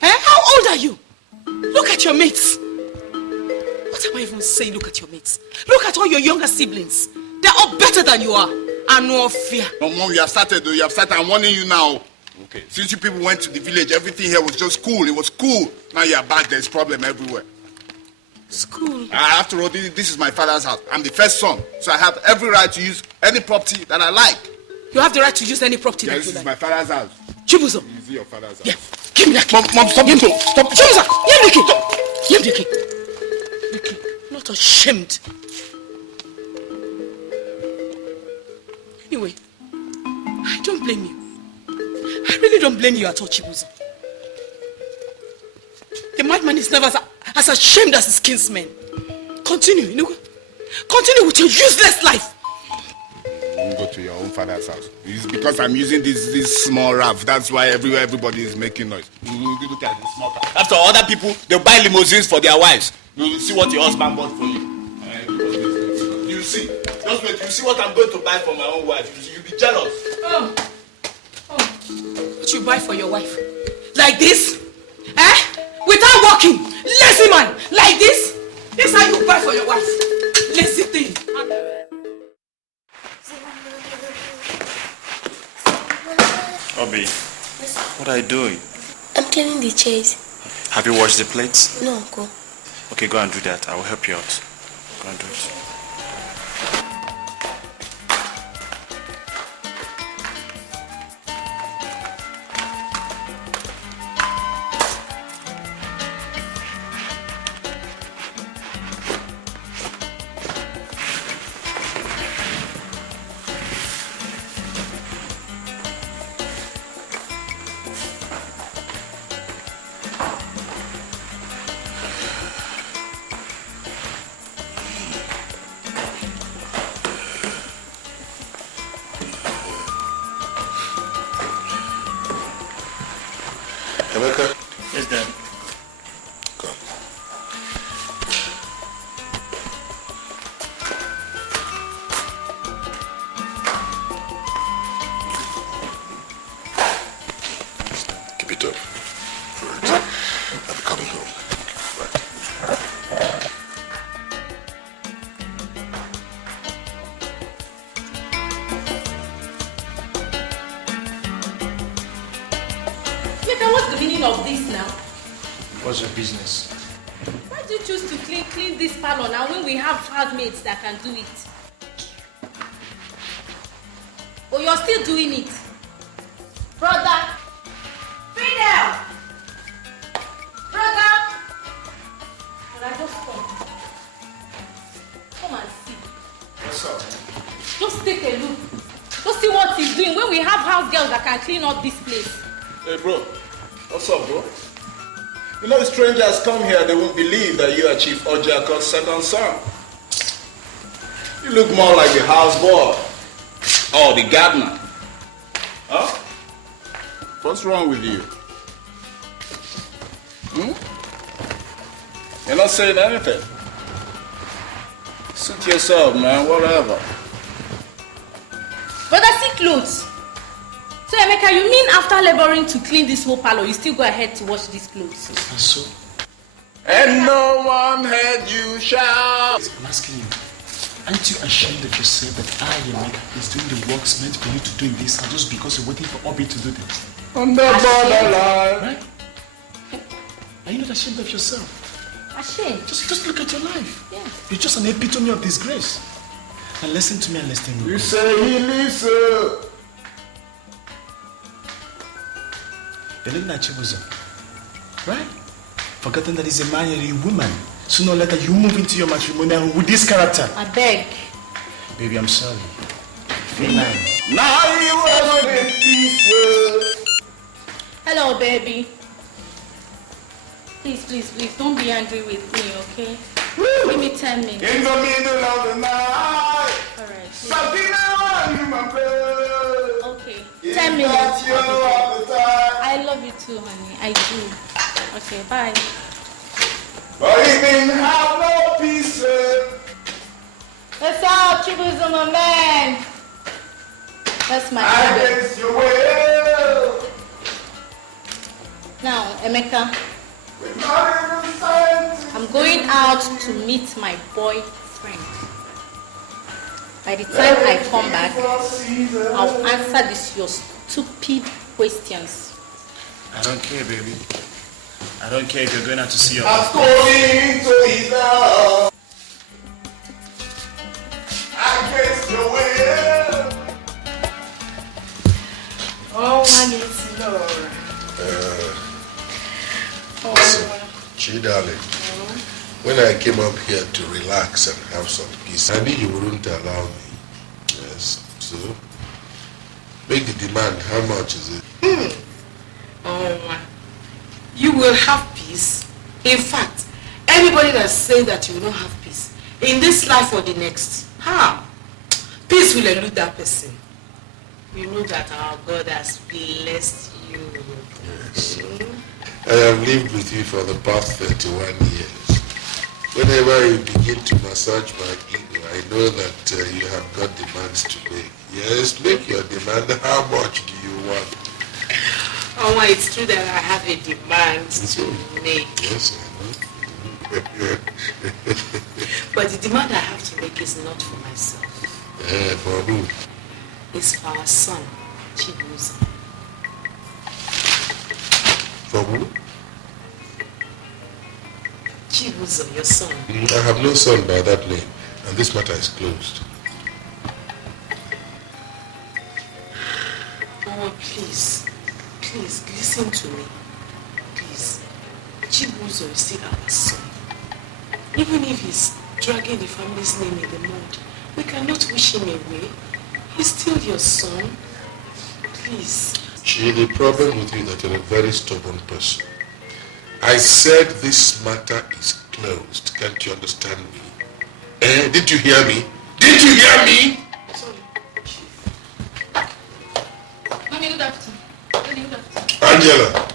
How old are you? Look at your mates. What am I even saying? Look at your mates. Look at all your younger siblings. They're all better than you are. And no fear. No, Mom, you have started though. You have started. I'm warning you now. Okay. Since you people went to the village, everything here was just cool. It was cool. Now you're back. There's problem everywhere. School. After all, this is my father's house. I'm the first son. So I have every right to use any property that I like. You have the right to use any property that you like. This is my father's house. Chibuzo. This is your father's house. Yeah. Give me that key. Mom, stop. Stop. Chibuzo. Give me the key. Give me the key. Not ashamed. Anyway, I don't blame you. I really don't blame you at all, Chibuzo. The madman is never as ashamed as his kinsmen. Continue with your useless life. You go to your own father's house. It's because I'm using this small raft. That's why everybody is making noise. Look at this small car. After other people, they'll buy limousines for their wives. You see what your husband bought for you. You see. Just wait. You see what I'm going to buy for my own wife. You'll be jealous. Oh. What you buy for your wife? Like this? Without working? Lazy man? Like this? This how you buy for your wife? Lazy thing. Obi, what are you doing? I'm cleaning the chairs. Have you washed the plates? No, Uncle. Okay, go and do that. I will help you out. Go and do it. Yes, Dad. Come. Keep it up. Right. I'll be coming home. Right. What's the meaning of this now? What's your business? Why do you choose to clean this parlor now when we have housemates that can do it? Oh, you're still doing it? Brother! Fidel! Brother! But I just come and see. What's up? Just take a look. Just see what he's doing when we have house girls that can clean up this place. Hey bro, what's up bro? You know if strangers come here, they won't believe that you are Chief Ojako's second son. You look more like the houseboy or the gardener. Huh? What's wrong with you? You're not saying anything. Suit yourself, man, whatever. Brother, see clothes. So, Emeka, you mean after laboring to clean this whole parlor, you still go ahead to wash these clothes? And so? And no one heard you shout. I'm asking you, aren't you ashamed of yourself that Emeka is doing the works meant for you to do in this house just because you're waiting for Obi to do this? On the borderline. Right? Are you not ashamed of yourself? Ashamed? Just look at your life. Yeah. You're just an epitome of disgrace. Now listen to me and listen to me. You say he listen. You're looking at Chibuzo, right? Forgetting that he's a man and a woman. Sooner or later you move into your matrimonial with this character. I beg. Baby, I'm sorry. Feel man. Now you are the pieces. Hello, baby. Please, don't be angry with me, okay? Give me 10 minutes. In the middle of the night. Alright. Something I want you, my baby. Okay. 10 minutes. I love you too, honey. I do. Okay, bye. But even have no peace. What's up, Chibuzo, my man? That's my brother. Against your will. Now, Emeka, I'm going out to meet my boyfriend. By the time I come back, I'll answer this your stupid questions. I don't care, baby. I don't care if you're going out to see your I'm going to his house. Against the will. Oh, I need to know. Listen, Chi darling, when I came up here to relax and have some peace, I knew you wouldn't allow me. Yes, so make the demand. How much is it? Oh, you will have peace. In fact, anybody that's saying that you will not have peace in this life or the next, peace will elude that person. You know that our God has blessed you. Yes. I have lived with you for the past 31 years. Whenever you begin to massage my ego, I know that you have got demands to make. Yes, make your demand. How much do you want? Oh, it's true that I have a demand to make. Yes, I know. But the demand I have to make is not for myself. For who? It's for our son, Chibuzo. For who? Chibuzo, your son. I have no son by that name, and this matter is closed. Oh, please, listen to me. Please, Chibuzo is still our son. Even if he's dragging the family's name in the mud, we cannot wish him away. He's still your son. Please. Chi, the problem with you is that you're a very stubborn person. I said this matter is closed. Can't you understand me? Did you hear me? Did you hear me? Sorry. Let me do that. Angela,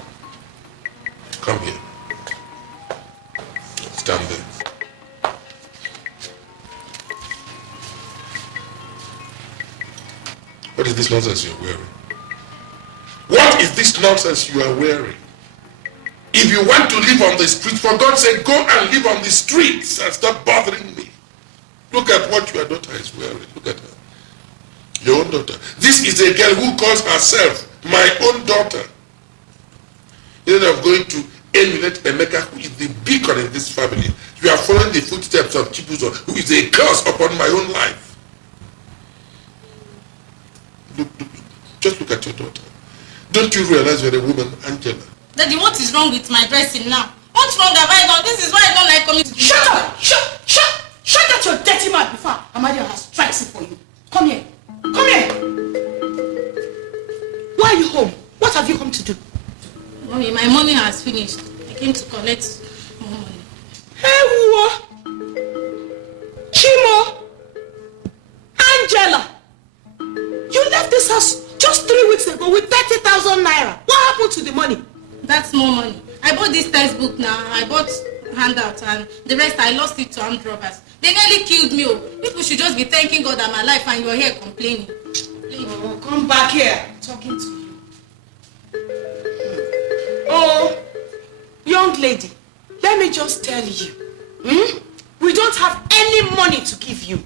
come here. Stand there. What is this nonsense you're wearing? What is this nonsense you are wearing? If you want to live on the streets, for God's sake, go and live on the streets and stop bothering me. Look at what your daughter is wearing. Look at her. Your own daughter. This is a girl who calls herself my own daughter. Instead of going to emulate Emeka, who is the beacon in this family, you are following the footsteps of Chibuzo, who is a curse upon my own life. Look, just look at your daughter. Don't you realize you're a woman, Angela? Daddy, what is wrong with my dressing now? What's wrong have I done? This is why I don't like coming to Shut up! Shut up your dirty mouth before Amadia has strikes it for you. Come here. Why are you home? What have you come to do? Mommy, my money has finished. I came to collect more money. Hey, Chimo, Angela, you left this house just 3 weeks ago with 30,000 naira. What happened to the money? That's more money. I bought this textbook now. I bought handouts and the rest I lost it to armed robbers. They nearly killed me. People should just be thanking God I'm alive and you're here complaining. Oh, come back here. I'm talking to you. Oh, young lady, let me just tell you. We don't have any money to give you.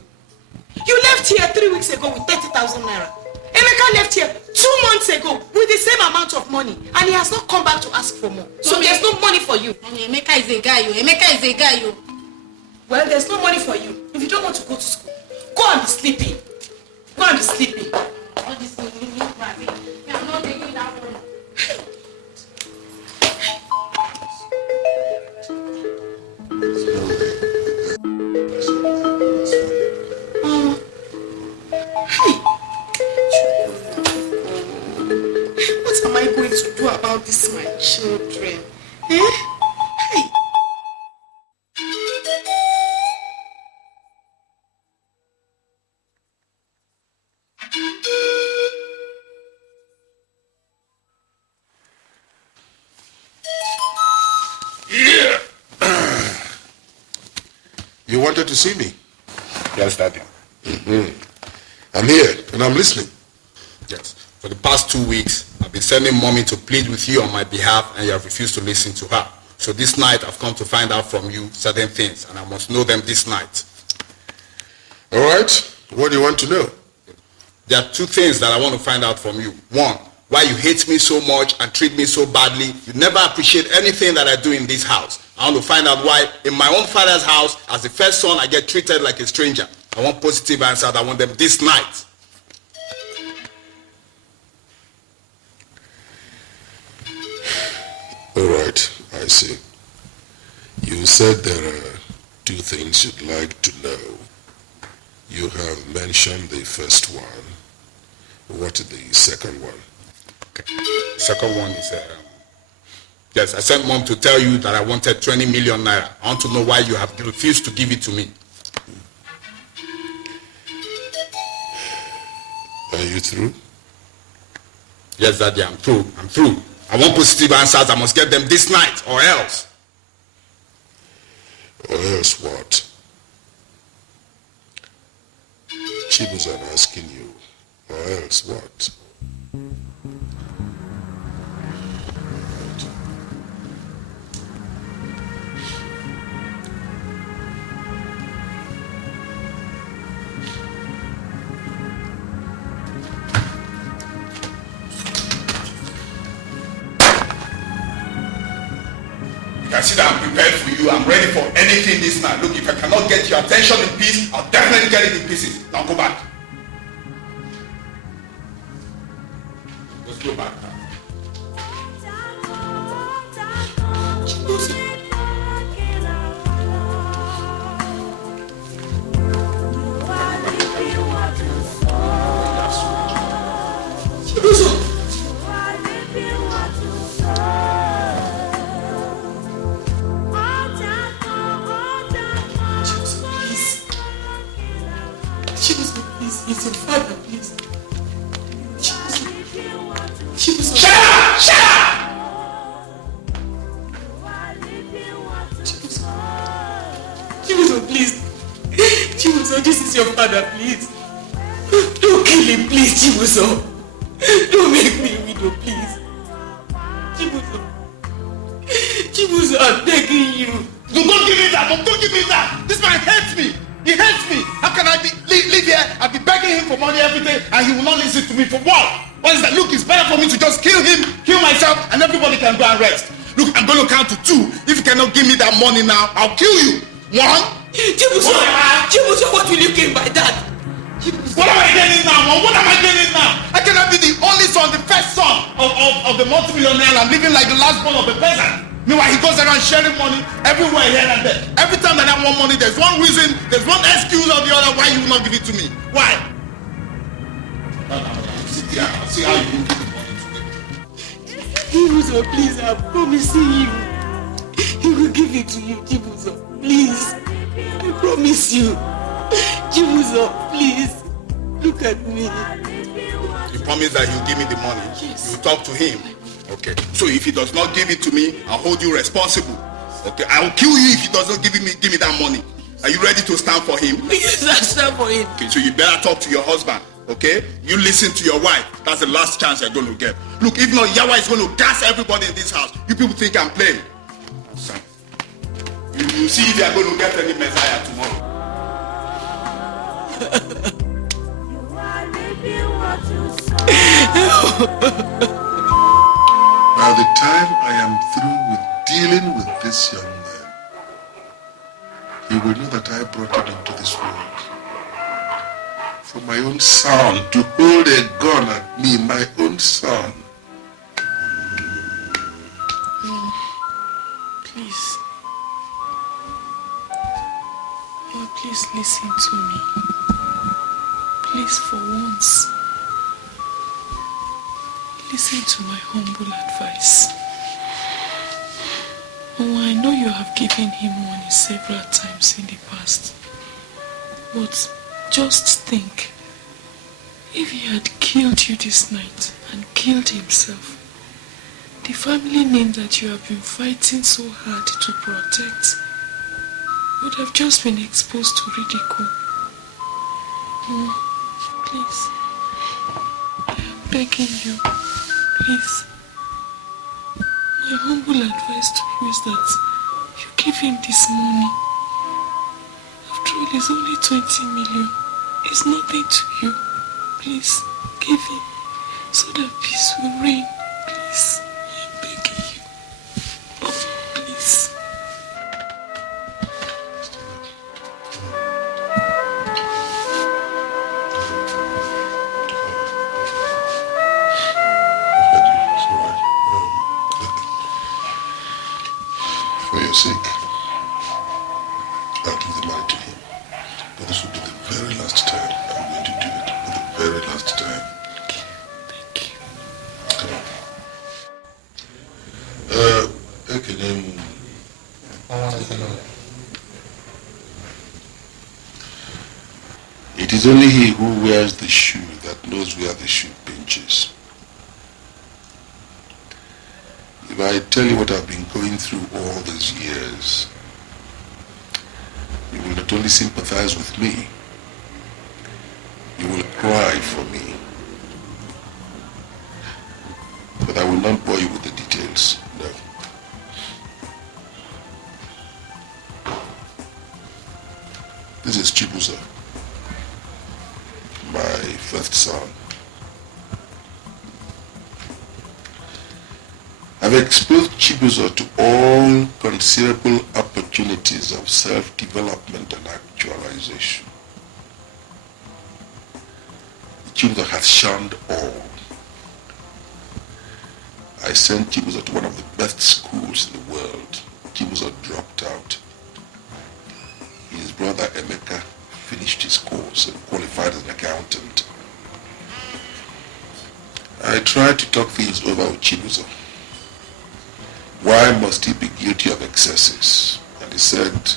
You left here 3 weeks ago with 30,000 naira. Emeka left here 2 months ago with the same amount of money and he has not come back to ask for more. So there's no money for you. Emeka is a guy. Well, there's no money for you. If you don't want to go to school, go and be sleeping. All this thing, I'm not taking that one. What am I going to do about this, my children? Hey. You wanted to see me? Yes, Daddy. I'm here and I'm listening. Yes. For the past 2 weeks, I've I've been sending mommy to plead with you on my behalf, and you have refused to listen to her. So this night, I've come to find out from you certain things, and I must know them this night. All right. What do you want to know? There are two things that I want to find out from you. One, why you hate me so much and treat me so badly. You never appreciate anything that I do in this house. I want to find out why in my own father's house, as the first son, I get treated like a stranger. I want positive answers. I want them this night. All right, I see. You said there are two things you'd like to know. You have mentioned the first one. What is the second one? Okay. The second one is, yes, I sent mom to tell you that I wanted 20 million naira. I want to know why you have refused to give it to me. Are you through? Yes, Daddy, I'm through. I'm through. I want positive answers. I must get them this night, or else. Or else what? Chibu's asking you. Or else what? You can see that I'm prepared for you. I'm ready for anything this night. Look, if I cannot get your attention in peace, I'll definitely get it in pieces. Now go back. Let's go back now. Listen, Father, please. Shut up! Shut up! Chibuzo, please. Chibuzo, this is your father, please. Don't kill him, please, Chibuzo. Don't make me a widow, please. Chibuzo. Chibuzo, I'm begging you. Don't give me that! Don't give me that! This man hates me! He hates me! How can I live here? I'll be begging him for money every day, and he will not listen to me for what? What is that? Look, it's better for me to just kill him, kill myself, and everybody can go and rest. Look, I'm going to count to 2. If you cannot give me that money now, I'll kill you. 1. Chibuzo, what will you gain by that? What am I getting now, Mom? What am I getting now? I cannot be the only son, the first son of the multi-millionaire. I'm living like the last born of a peasant. Meanwhile, he goes around sharing money everywhere, here and there. Every time that I want money, there's one reason, there's one excuse or the other why you will not give it to me. Why? Sit here. I'll see how you will give the money to me. Chibuzo, please, I'm promising you. He will give it to you, Chibuzo. Please. I promise you. Chibuzo, please. Look at me. You promise that you'll give me the money? Yes. You talk to him? Okay. So if he does not give it to me, I'll hold you responsible. Okay. I will kill you if he does not give me that money. Are you ready to stand for him? Yes, I stand for him. Okay, so you better talk to your husband. Okay? You listen to your wife. That's the last chance you're going to get. Look, if not, Yawa is going to gas everybody in this house. You people think I'm playing. You see if you're going to get any Messiah tomorrow. By the time I am through with dealing with this young man, he will know that I brought him into this world for my own son to hold a gun at me, my own son. Please. Lord, please listen to me. Please, for once. Listen to my humble advice. Oh, I know you have given him money several times in the past. But just think, if he had killed you this night and killed himself, the family name that you have been fighting so hard to protect would have just been exposed to ridicule. Oh, please, I am begging you. Please. My humble advice to you is that you give him this money. After all, it's only 20 million. It's nothing to you. Please, give him so that peace will reign. Please, I'm begging you. Oh, please. For your sake, I'll give the money to him. But this will be the very last time I'm going to do it. For the very last time. Thank you. Come on. Okay, it is only he who wears the shoe that knows where the shoe pinches. If I tell you what I've been going through all these years, you will not only sympathize with me, you will cry for me. But I will not bore you with the details, no. This is Chibuzo, my first son. I've exposed Chibuzo to all considerable opportunities of self-development and actualization. Chibuzo has shunned all. I sent Chibuzo to one of the best schools in the world. Chibuzo dropped out. His brother Emeka finished his course and qualified as an accountant. I tried to talk things over with Chibuzo. Why must he be guilty of excesses? And he said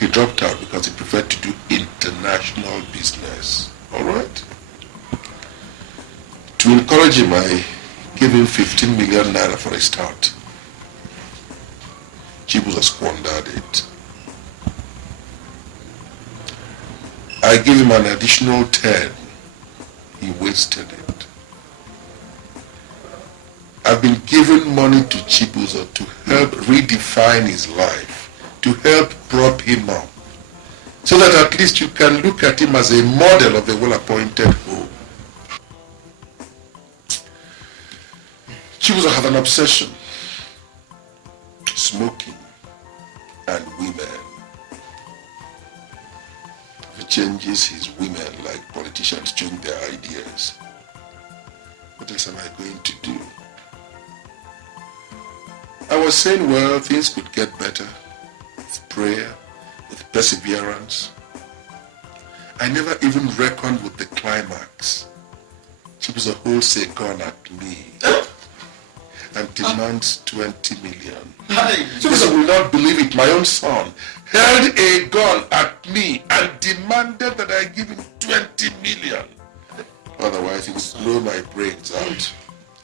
he dropped out because he preferred to do international business. All right? To encourage him, I gave him 15 million naira for a start. Chibuzo squandered it. I gave him an additional 10. He wasted it. I've been giving money to Chibuzo to help redefine his life, to help prop him up, so that at least you can look at him as a model of a well-appointed home. Chibuzo has an obsession: smoking and women. If he changes his women like politicians change their ideas, what else am I going to do? I was saying, well, things could get better with prayer, with perseverance. I never even reckoned with the climax. She was a wholesale gun at me and demands 20 million. Chibuzo will not believe it. My own son held a gun at me and demanded that I give him 20 million. Otherwise, he would blow my brains out.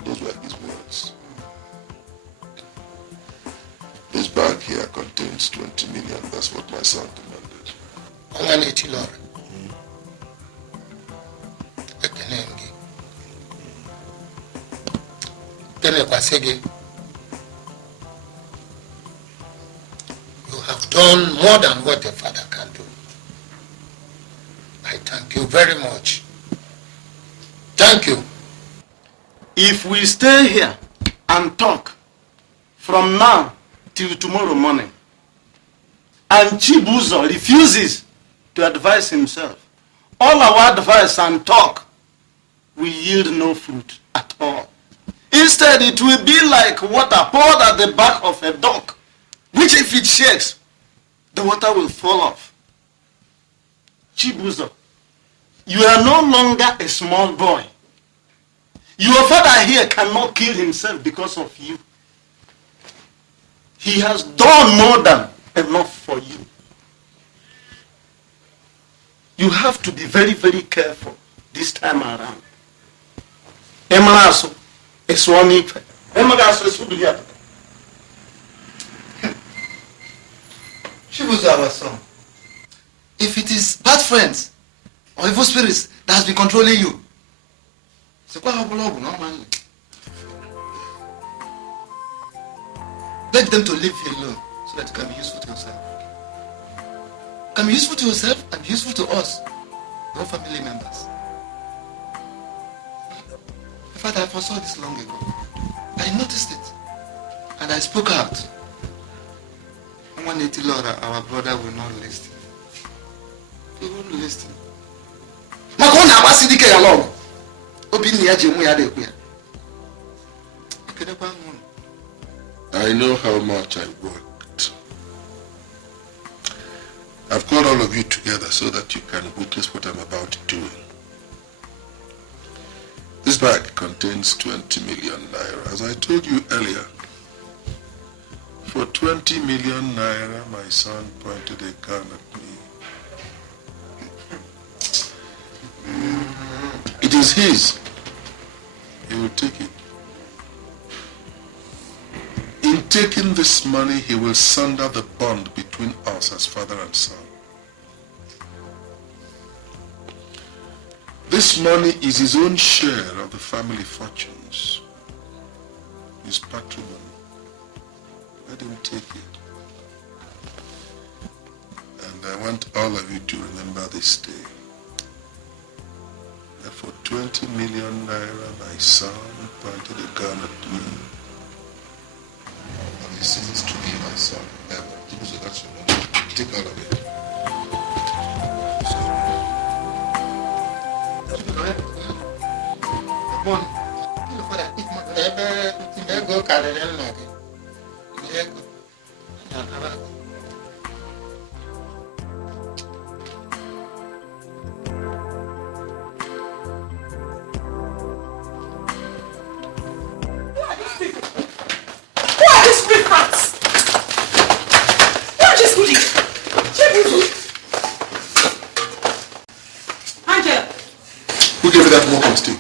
Those were his words. This bag here contains 20 million. That's what my son demanded. You have done more than what a father can do. I thank you very much. Thank you. If we stay here and talk from now till tomorrow morning, and Chibuzo refuses to advise himself, all our advice and talk will yield no fruit at all. Instead, it will be like water poured at the back of a dog, which if it shakes, the water will fall off. Chibuzo, you are no longer a small boy. Your father here cannot kill himself because of you. He has done more than enough for you. You have to be very, very careful this time around. Emaraso, Eswami, Emaraso, Eswami. She was our son. If it is bad friends or evil spirits that has been controlling you, Beg them to leave you alone so that you can be useful to yourself. You can be useful to yourself and be useful to us, your family members. In fact, I foresaw this long ago. I noticed it. And I spoke out. And one day, Lord, our brother will not listen. He won't listen. Makona abasidike along. Obini ya jemu ya de. I know how much I worked. I've called all of you together so that you can witness what I'm about doing. This bag contains 20 million naira. As I told you earlier, for 20 million naira, my son pointed a gun at me. It is his. He will take it. In taking this money, he will sunder the bond between us as father and son. This money is his own share of the family fortunes, his patrimony. Let him take it. And I want all of you to remember this day. That for 20 million naira, my son pointed a gun at me. And he seems to be my son ever. So that's your money. Take all of it. Who gave you that walking stick?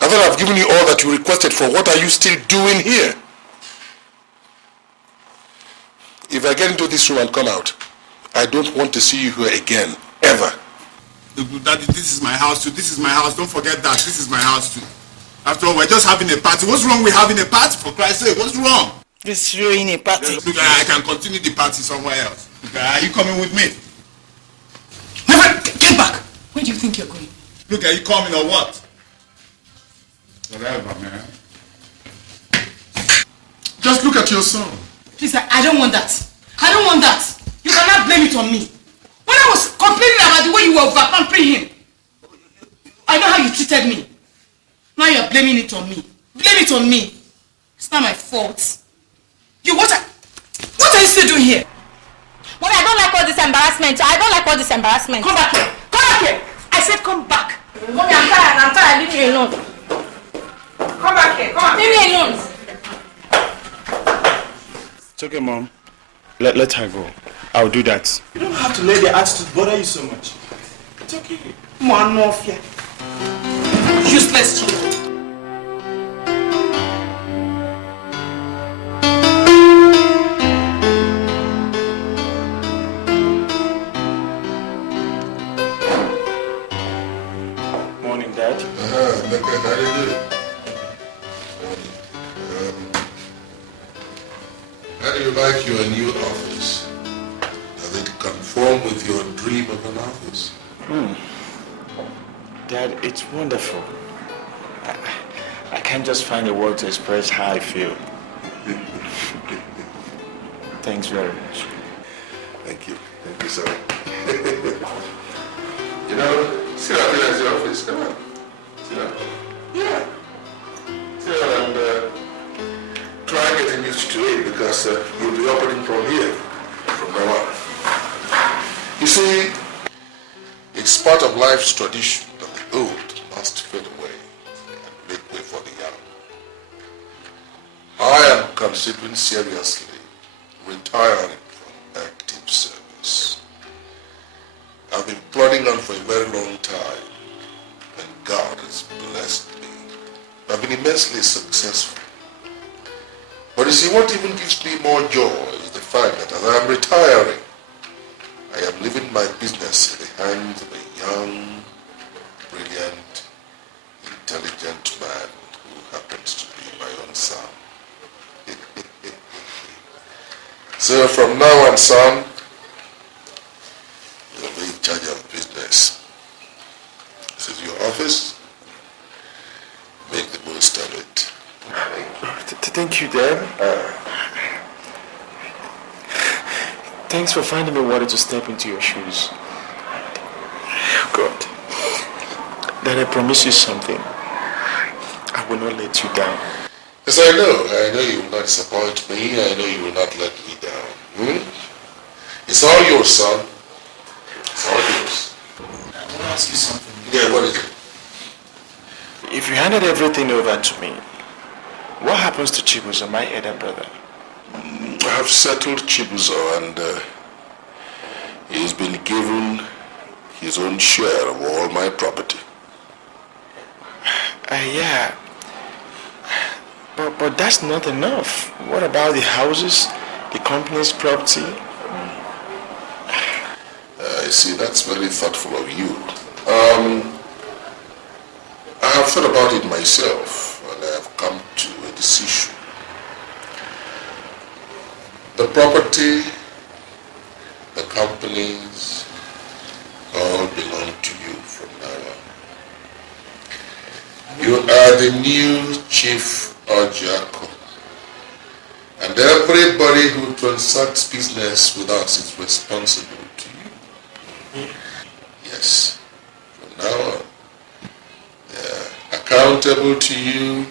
I thought I've given you all that you requested for. What are you still doing here? If I get into this room and come out, I don't want to see you here again, ever. Daddy, this is my house too. This is my house. Don't forget that. This is my house too. After all, we're just having a party. What's wrong with having a party, for Christ's sake? What's wrong? Just throwing a party. Look, I can continue the party somewhere else. Look, are you coming with me? Never get back. Where do you think you're going? Look, are you coming or what? Whatever, man. Just look at your son. Please, I don't want that. I don't want that. You cannot blame it on me. When I was complaining about the way you were over-pampering him, I know how you treated me. Now you're blaming it on me. Blame it on me. It's not my fault. What are you still doing here? Mommy, I don't like all this embarrassment. I don't like all this embarrassment. Come back here. Come back here. I said come back. Mommy, I'm tired. Leave me alone. Come back here. Come on. Leave me alone. It's okay, Mom. Let her go. I'll do that. You don't have to let the attitude bother you so much. It's okay. Man, no fear. Useless child. Morning, Dad. Becca, how do you do? How do you like your new office? Does it conform with your dream of an office? Dad, it's wonderful. I can't just find a word to express how I feel. Thanks very much. Thank you. Thank you, sir. You know, sit down here at your office. Come on. Sit down. Yeah. Sit down and try getting used to it because you'll be operating from here from now on. You see, it's part of life's tradition that the old must fade away and make way for the young. I am considering seriously retiring from active service. I've been plodding on for a very long time, and God has blessed me. I've been immensely successful. But you see, what even gives me more joy is the fact that as I am retiring, I am leaving my business in the hands of a young, brilliant, intelligent man who happens to be my own son. So from now on, son, you'll be in charge of business. This is your office. Make the most of it. Thank you, Dad. Thanks for finding me wanting to step into your shoes. God, Dad, I promise you something. I will not let you down. Yes, I know you will not disappoint me. I know you will not let me down. It's all yours, son. It's all yours. I want to ask you something. Yeah, what is it? If you handed everything over to me, what happens to Chibuzo, my elder brother? I have settled Chibuzo and he's been given his own share of all my property. Yeah. But that's not enough. What about the houses, the company's property? I see, that's very thoughtful of you. I have thought about it myself and I have come to a decision. The property, the companies, all belong to you from now on. You are the new chief Ojako, and everybody who transacts business with us is responsible to you. Yes, from now on, they are accountable to you.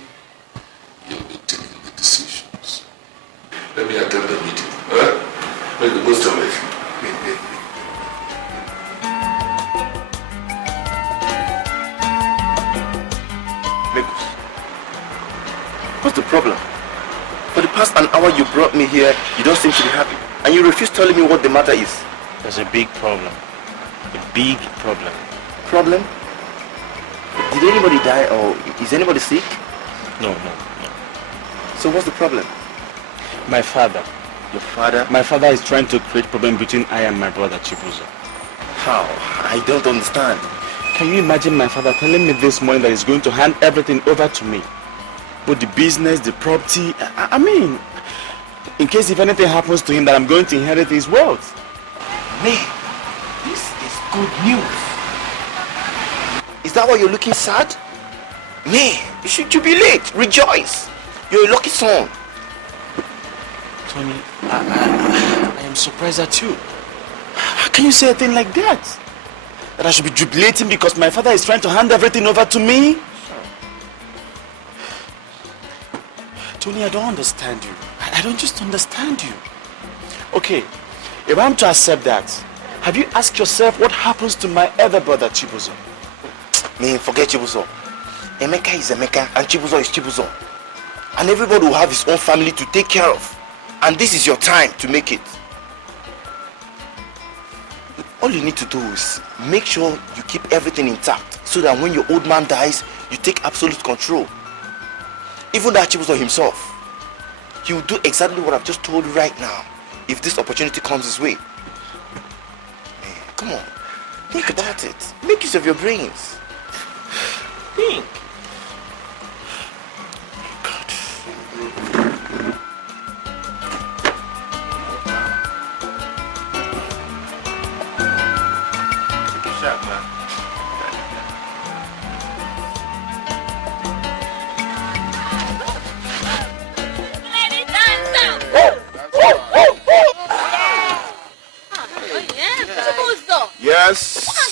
You'll be taking the decisions. Let me attend the meeting. Make the most of it. What's the problem? For the past an hour you brought me here, you don't seem to be happy. And you refuse telling me what the matter is. There's a big problem. A big problem. Problem? Did anybody die or is anybody sick? No. So what's the problem? My father. Your father? My father is trying to create problem between I and my brother Chibuzo. How? I don't understand. Can you imagine my father telling me this morning that he's going to hand everything over to me? Both the business, the property, I mean, in case if anything happens to him that I'm going to inherit his wealth. Man, this is good news. Is that why you're looking sad? Man, you should jubilate, rejoice. You're a lucky son. Tony, I am surprised at you. How can you say a thing like that? That I should be jubilating because my father is trying to hand everything over to me? Tony, I don't understand you. I don't just understand you. Okay, if I'm to accept that, have you asked yourself what happens to my other brother Chibuzo? Man, forget Chibuzo. Emeka is Emeka and Chibuzo is Chibuzo. And everybody will have his own family to take care of. And this is your time to make it. All you need to do is make sure you keep everything intact so that when your old man dies, you take absolute control. Even that Chibuzo himself, he will do exactly what I've just told you right now if this opportunity comes his way. Man, come on. Think about it. Make use of your brains. Think. Sharp, man. Yes.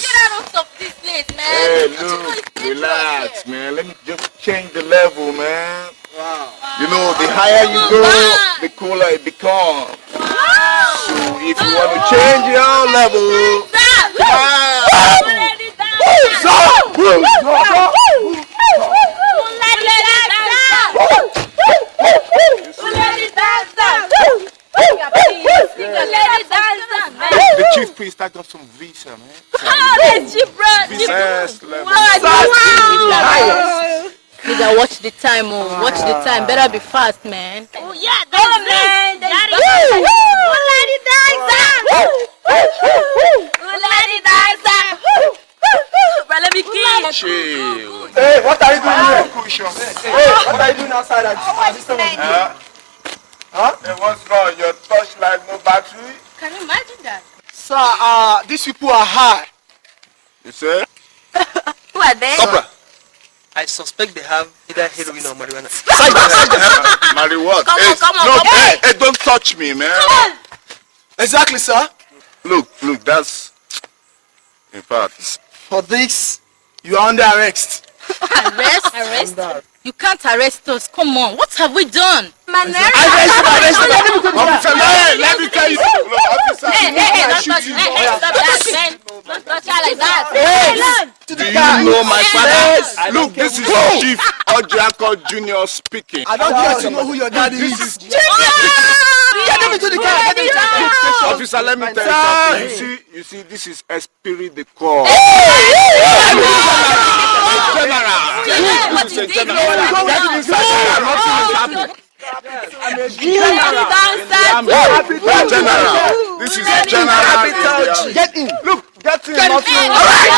Get out of this place, man. Hey, look, relax, man. Let me just change the level, man. Wow. You know, the higher you go, the cooler it becomes. Wow. So if you want to change your level, the chief priest, I got some visa, man. Nigga, watch the time, oh. Watch the time. Better be fast, man. Oh, yeah, man. Let it dance. let me kill. Chill. Hey, what are you doing here? Hey, what are you doing outside at this time of the day? Huh? Hey, what's wrong? Your torchlight, no battery? Can you imagine that? Sir, these people are high. You say? Who are they? Cobra. I suspect they have either heroin or marijuana. Marry what? Come Hey, on, come on, no, come on. hey, don't touch me, man. Come on. Exactly, sir. Look, that's... In fact... For this, you are under arrest. Arrest? Arrest? You can't arrest us. Come on. What have we done? Arrest. Officer, let me tell you. Look, officer, Hey, don't touch me. Hey, stop that, man. Don't touch her like that. do you know my father? Look, this is Chief Ojako Jr. speaking. I don't care to know who your daddy is. Get him into the car. Officer, let me tell you something. You see, this is Esprit de Corps. General. General. This is General. Get in. Look, get in. Get in. All right.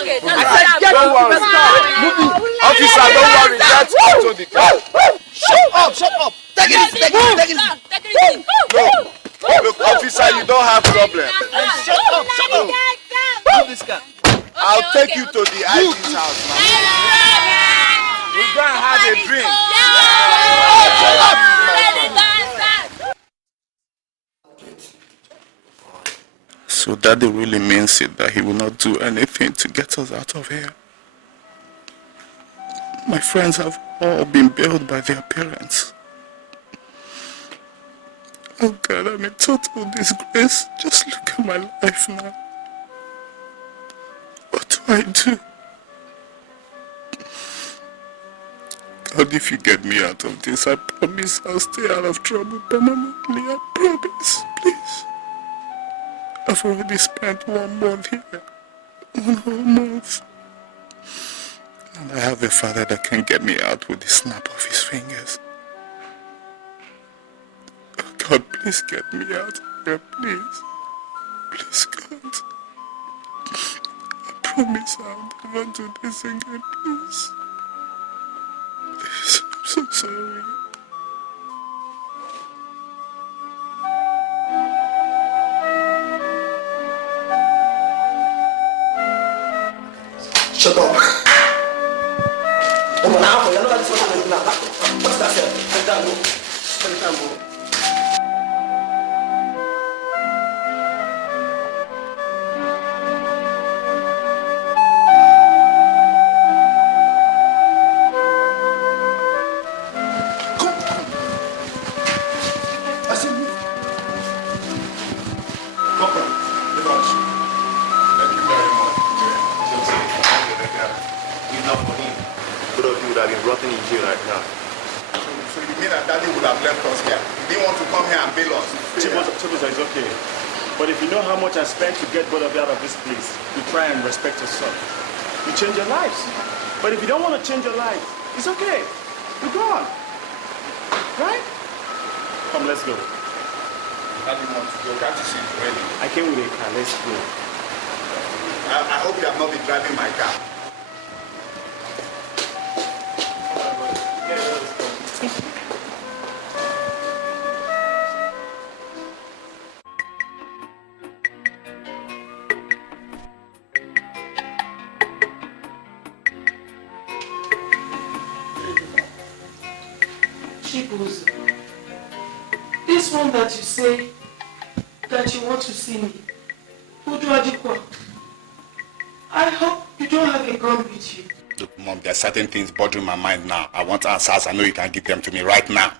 Okay. Don't worry. Officer, don't worry. Get into the car. Shut up. Take it easy. Look, officer, you don't have problem. Shut up. Move this car. I'll take you to the Iyke's house now. We'll go and have a drink. So Daddy really means it that he will not do anything to get us out of here. My friends have all been bailed by their parents. Oh God, I'm in total disgrace. Just look at my life now. What do I do? God, if you get me out of this, I promise I'll stay out of trouble permanently. I promise, please. I've already spent 1 month here. 1 whole month. And I have a father that can get me out with the snap of his fingers. Oh God, please get me out of here, please. Please, God. I promise I'll never do this again, please. Please, I'm so sorry. Shut up. Oh, now, you know this one is now. What's that? Put down, bro. Put it down, bro. Rotting in jail right now. So you mean that Daddy would have left us here? He didn't want to come here and bail us. Chibuzo is okay. But if you know how much I spent to get both of you out of this place, you try and respect yourself. You change your lives. But if you don't want to change your life, it's okay. You're gone. Right? Come, let's go. Daddy wants to go. Can't you see it's ready? I came with a car. Let's go. I hope you have not been driving my car. This one that you say that you want to see me, Uduadikwa, I hope you don't have a gun with you. Look, Mom, there are certain things bothering my mind now. I want answers. I know you can give them to me right now.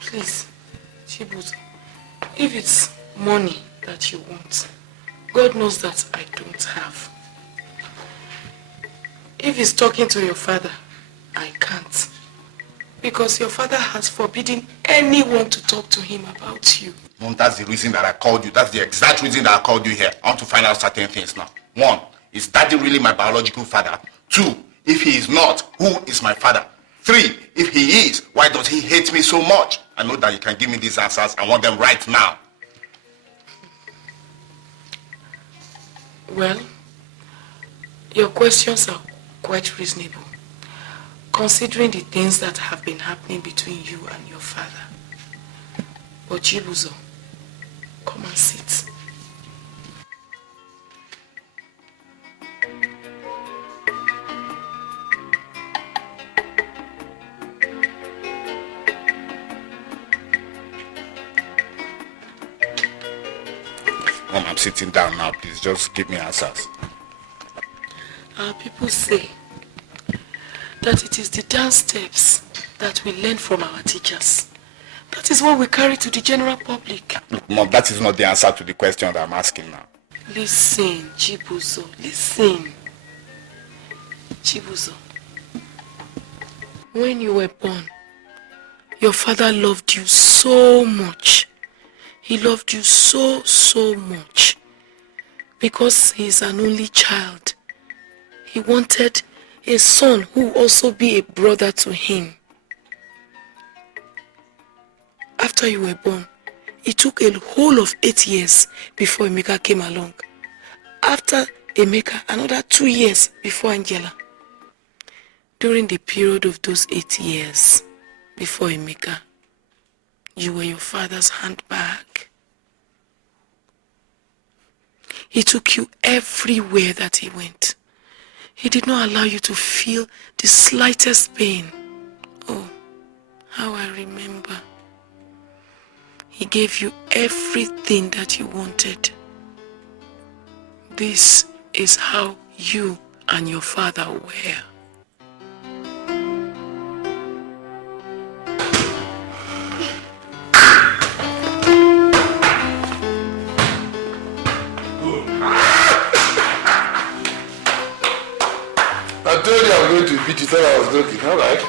Please, Chibuzo, if it's money that you want, God knows that I don't have. If it's talking to your father, I can't. Because your father has forbidden anyone to talk to him about you. Mom, that's the reason that I called you. That's the exact reason that I called you here. I want to find out certain things now. 1, is Daddy really my biological father? 2, if he is not, who is my father? 3, if he is, why does he hate me so much? I know that you can give me these answers. I want them right now. Well, your questions are quite reasonable, considering the things that have been happening between you and your father. But Chibuzo, come and sit. Mom, I'm sitting down now. Please just give me answers. Our people say that it is the dance steps that we learn from our teachers. That is what we carry to the general public. Look, Mom, that is not the answer to the question that I'm asking now. Listen, Chibuzo, listen. Chibuzo, when you were born, your father loved you so much. He loved you so much. Because he is an only child. He wanted a son who will also be a brother to him. After you were born, it took a whole of 8 years before Emeka came along. After Emeka, another 2 years before Angela. During the period of those 8 years before Emeka, you were your father's handbag. He took you everywhere that he went. He did not allow you to feel the slightest pain. Oh, how I remember. He gave you everything that you wanted. This is how you and your father were. I told you I'm going to beat you, thought I was joking, alright?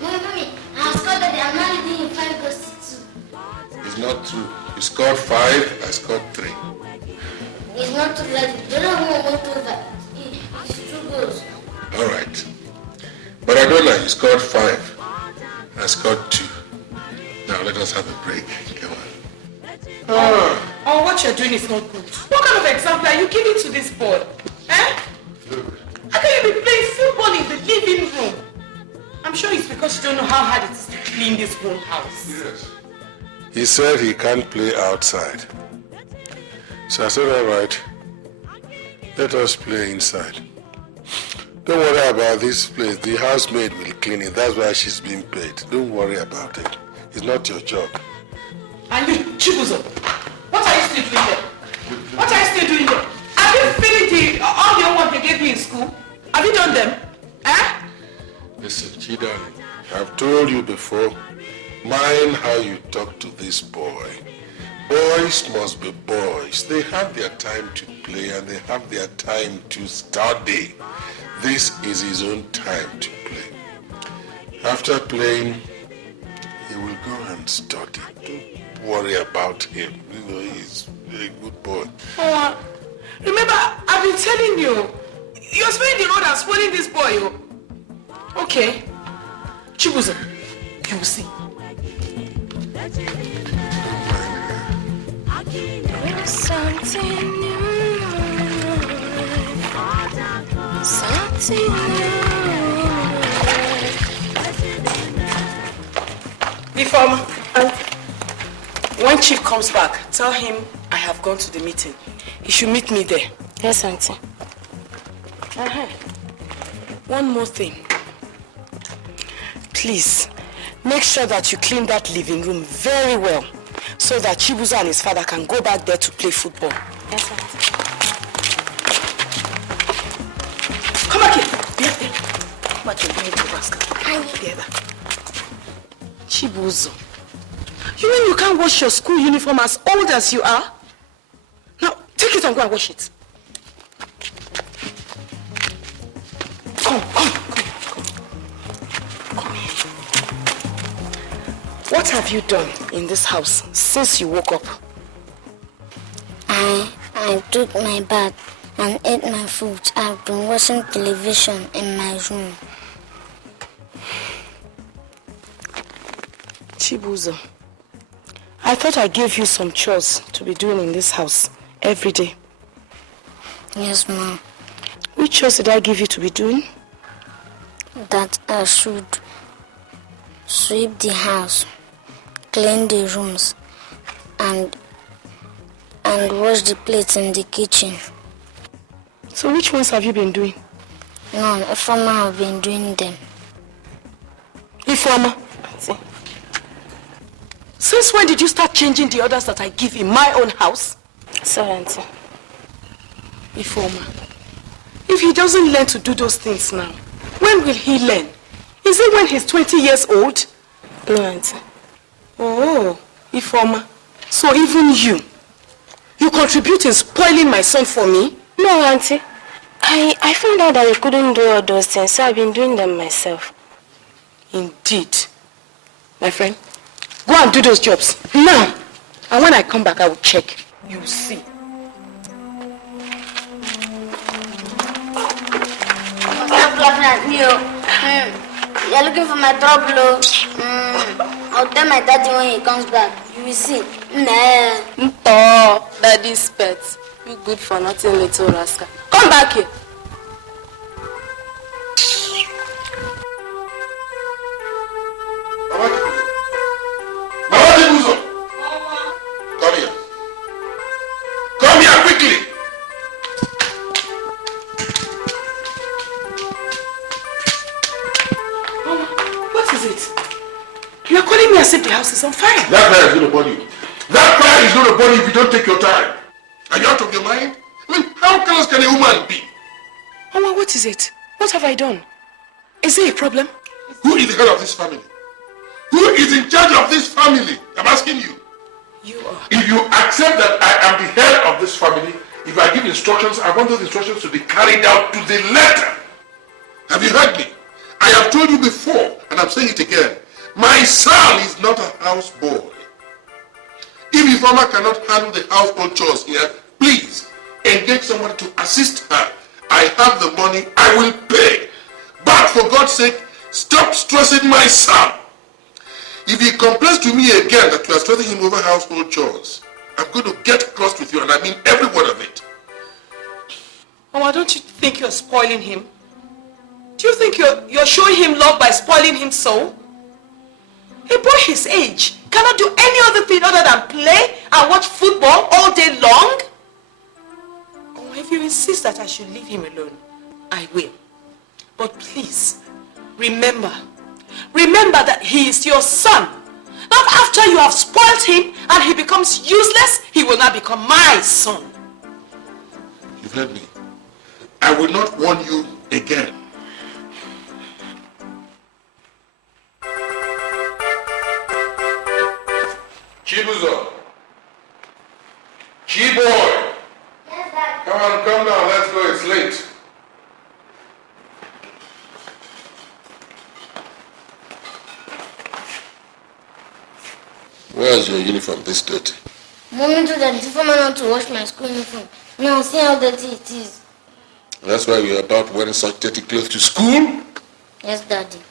Mommy, I scored that I'm not leaving in 5 goes to 2. It's not true. You scored 5, I scored 3. It's not too late. The other one went over. It's 2 goals. Alright. But I don't know, you scored 5. I scored 2. Now let us have a break. Come on. Oh, what you're doing is not good. What kind of example are you giving to this boy? Eh? How can you be playing football in the living room? I'm sure it's because you don't know how hard it is to clean this whole house. Yes. He said he can't play outside. So I said, alright, let us play inside. Don't worry about this place. The housemaid will clean it. That's why she's being paid. Don't worry about it. It's not your job. And you, Chibuzo, what are you still doing there? What are you still doing there? Have you finished all the homework they gave you in school? Have you done them? Eh? Listen, Chidani, I've told you before, mind how you talk to this boy. Boys must be boys. They have their time to play and they have their time to study. This is his own time to play. After playing, he will go and study. Don't worry about him. You know, he's a good boy. Oh, remember, I've been telling you, you're spending the road and spoiling this boy. Oh. Okay. Chibuzo, you will see. Something new. Something new. Before, when Chief comes back, tell him I have gone to the meeting. He should meet me there. Yes, Auntie. One more thing. Please, make sure that you clean that living room very well so that Chibuzo and his father can go back there to play football. Yes, Auntie. Come back here. There. Come back here. Bring it to the basket. There. Chibuzo. You mean you can't wash your school uniform as old as you are? Now, take it and go and wash it. Come here. What have you done in this house since you woke up? I took my bath and ate my food. I've been watching television in my room. Chibuzo, I I thought I gave you some chores to be doing in this house every day. Yes, Mom. Which chores did I give you to be doing? That I should sweep the house, clean the rooms, and wash the plates in the kitchen. So which ones have you been doing? No, Ifeoma have been doing them. Ifeoma? Since when did you start changing the orders that I give in my own house? Sorry, Auntie. Ifeoma, if he doesn't learn to do those things now, when will he learn? Is it when he's 20 years old? No, Auntie. Oh, Ifeoma, so even you contribute in spoiling my son for me? No, Auntie. I found out that you couldn't do all those things, so I've been doing them myself. Indeed. My friend, go and do those jobs now. And when I come back, I will check. You see. Stop laughing at me. You're looking for my trouble. I'll tell my daddy when he comes back. You will see. Oh, daddy's pet. You good for nothing, little rascal. Come back here. Come here. Come here quickly. Mama, what is it? You're calling me as if the house is on fire. That fire is going to burn you. That fire is going to burn you if you don't take your time. Are you out of your mind? I mean, how close can a woman be? Mama, what is it? What have I done? Is there a problem? Who is the head of this family? Who is in charge of this family? I'm asking you. You are. If you accept that I am the head of this family, if I give instructions, I want those instructions to be carried out to the letter. Have you heard me? I have told you before, and I'm saying it again. My son is not a houseboy. If Ifeoma cannot handle the household chores here, please engage someone to assist her. I have the money, I will pay. But for God's sake, stop stressing my son. If he complains to me again that you are stressing him over household chores, I'm going to get cross with you, and I mean every word of it. Mama, don't you think you're spoiling him? Do you think you're showing him love by spoiling him so? A boy his age cannot do any other thing other than play and watch football all day long? Oh, if you insist that I should leave him alone, I will. But please, remember that he is your son. Not after you have spoiled him and he becomes useless, he will not become my son. You've heard me. I will not warn you again. Chibuzo. Chiboy. Yes, Dad. Come now, let's go, it's late. Where's your uniform this dirty? Mommy told that if I'm not to wash my school uniform, now see how dirty it is. That's why you're about wearing such dirty clothes to school? Yes, Daddy.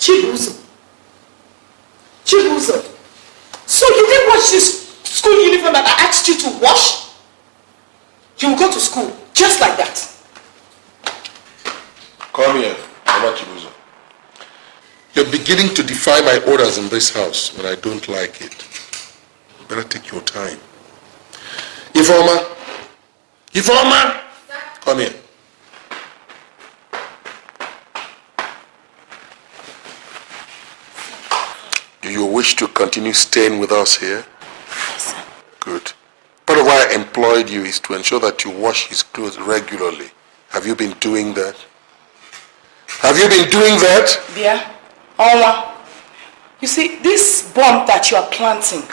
Chibuzo. So you didn't wash this school uniform that I asked you to wash? You will go to school just like that. Come here, Mama Chibuzo. You're beginning to defy my orders in this house, and I don't like it. You better take your time. Ifeoma, come here. Do you wish to continue staying with us here? Yes, sir. Good. Part of why I employed you is to ensure that you wash his clothes regularly. Have you been doing that? Yeah. Onwa. You see, this bomb that you are planting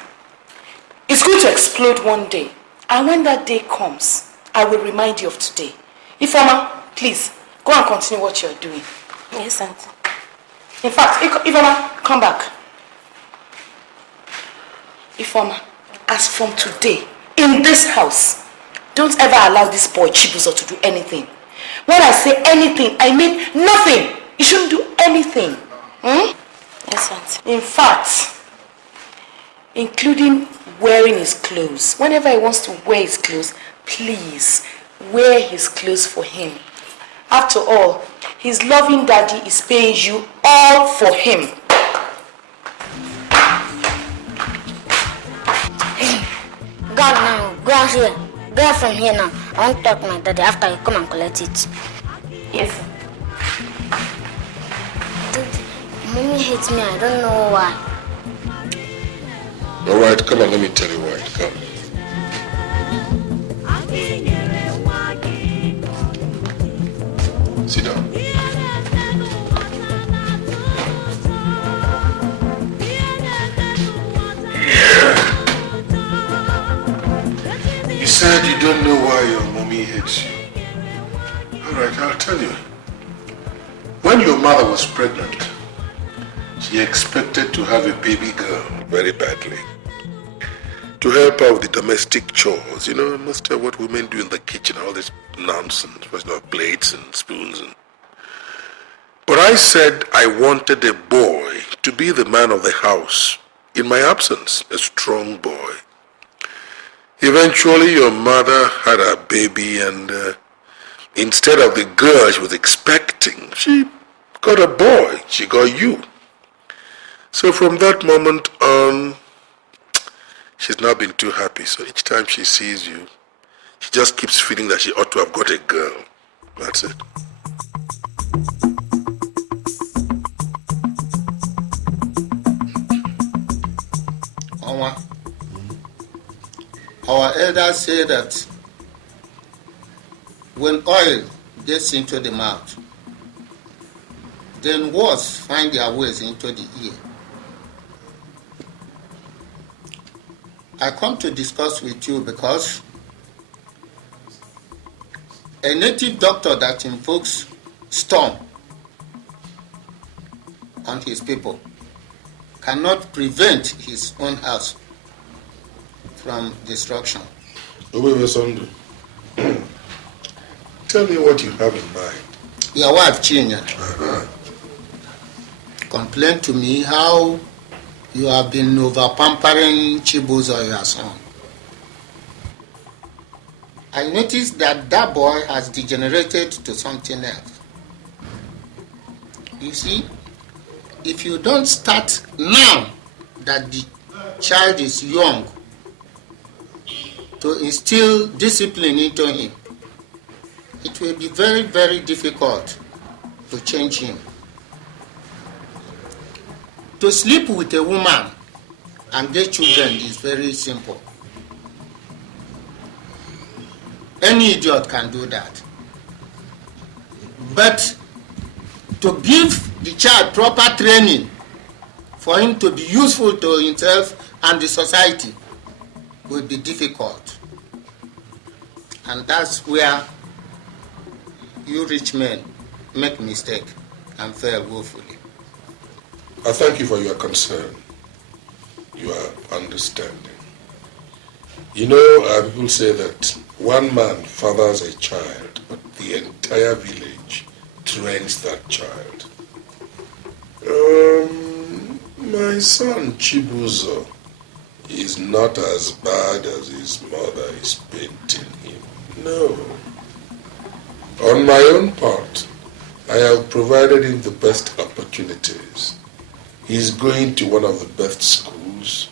is going to explode one day. And when that day comes, I will remind you of today. Ifeoma, please, go and continue what you're doing. Yes, Auntie. In fact, Ifeoma, come back. Ifeoma, as from today, in this house, don't ever allow this boy Chibuzo to do anything. When I say anything, I mean nothing. You shouldn't do anything. Yes, Auntie. In fact, including wearing his clothes. Whenever he wants to wear his clothes, please wear his clothes for him. After all, his loving daddy is paying you all for him. God, now, go out here. Go out from here now. I want to talk to my daddy after you come and collect it. Yes. Daddy, Mommy hates me. I don't know why. All right, come on, let me tell you why. Come. Sit down. You said you don't know why your mommy hates you. All right, I'll tell you. When your mother was pregnant, she expected to have a baby girl very badly. To help out with the domestic chores, most of what women do in the kitchen, all this nonsense, plates and spoons. But I said I wanted a boy to be the man of the house in my absence, a strong boy. Eventually, your mother had a baby, and instead of the girl she was expecting, she got a boy. She got you. So from that moment on, she's not been too happy. So each time she sees you, she just keeps feeling that she ought to have got a girl. That's it. Our elders say that when oil gets into the mouth, then words find their ways into the ear. I come to discuss with you because a native doctor that invokes storm on his people cannot prevent his own house from destruction. Sunday. Tell me what you have in mind. Your wife, Chinya, complained to me how you have been over-pampering Chibuzo, your son. I noticed that boy has degenerated to something else. You see, if you don't start now that the child is young to instill discipline into him, it will be very, very difficult to change him. To sleep with a woman and get children is very simple. Any idiot can do that. But to give the child proper training for him to be useful to himself and the society will be difficult. And that's where you rich men make mistake and fail woefully. I thank you for your concern, your understanding. People say that one man fathers a child, but the entire village trains that child. My son Chibuzo is not as bad as his mother is painting him. No. On my own part, I have provided him the best opportunities. He's going to one of the best schools,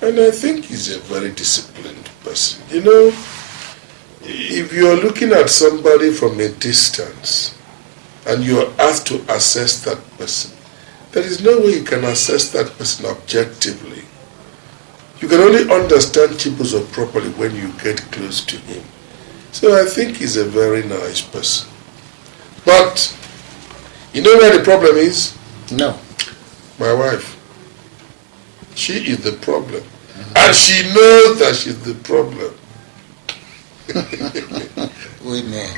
and I think he's a very disciplined person. If you're looking at somebody from a distance and you're asked to assess that person, there is no way you can assess that person objectively. You can only understand Chibuzo properly when you get close to him. So I think he's a very nice person. But, you know where the problem is? No. My wife. She is the problem. And she knows that she's the problem. Women.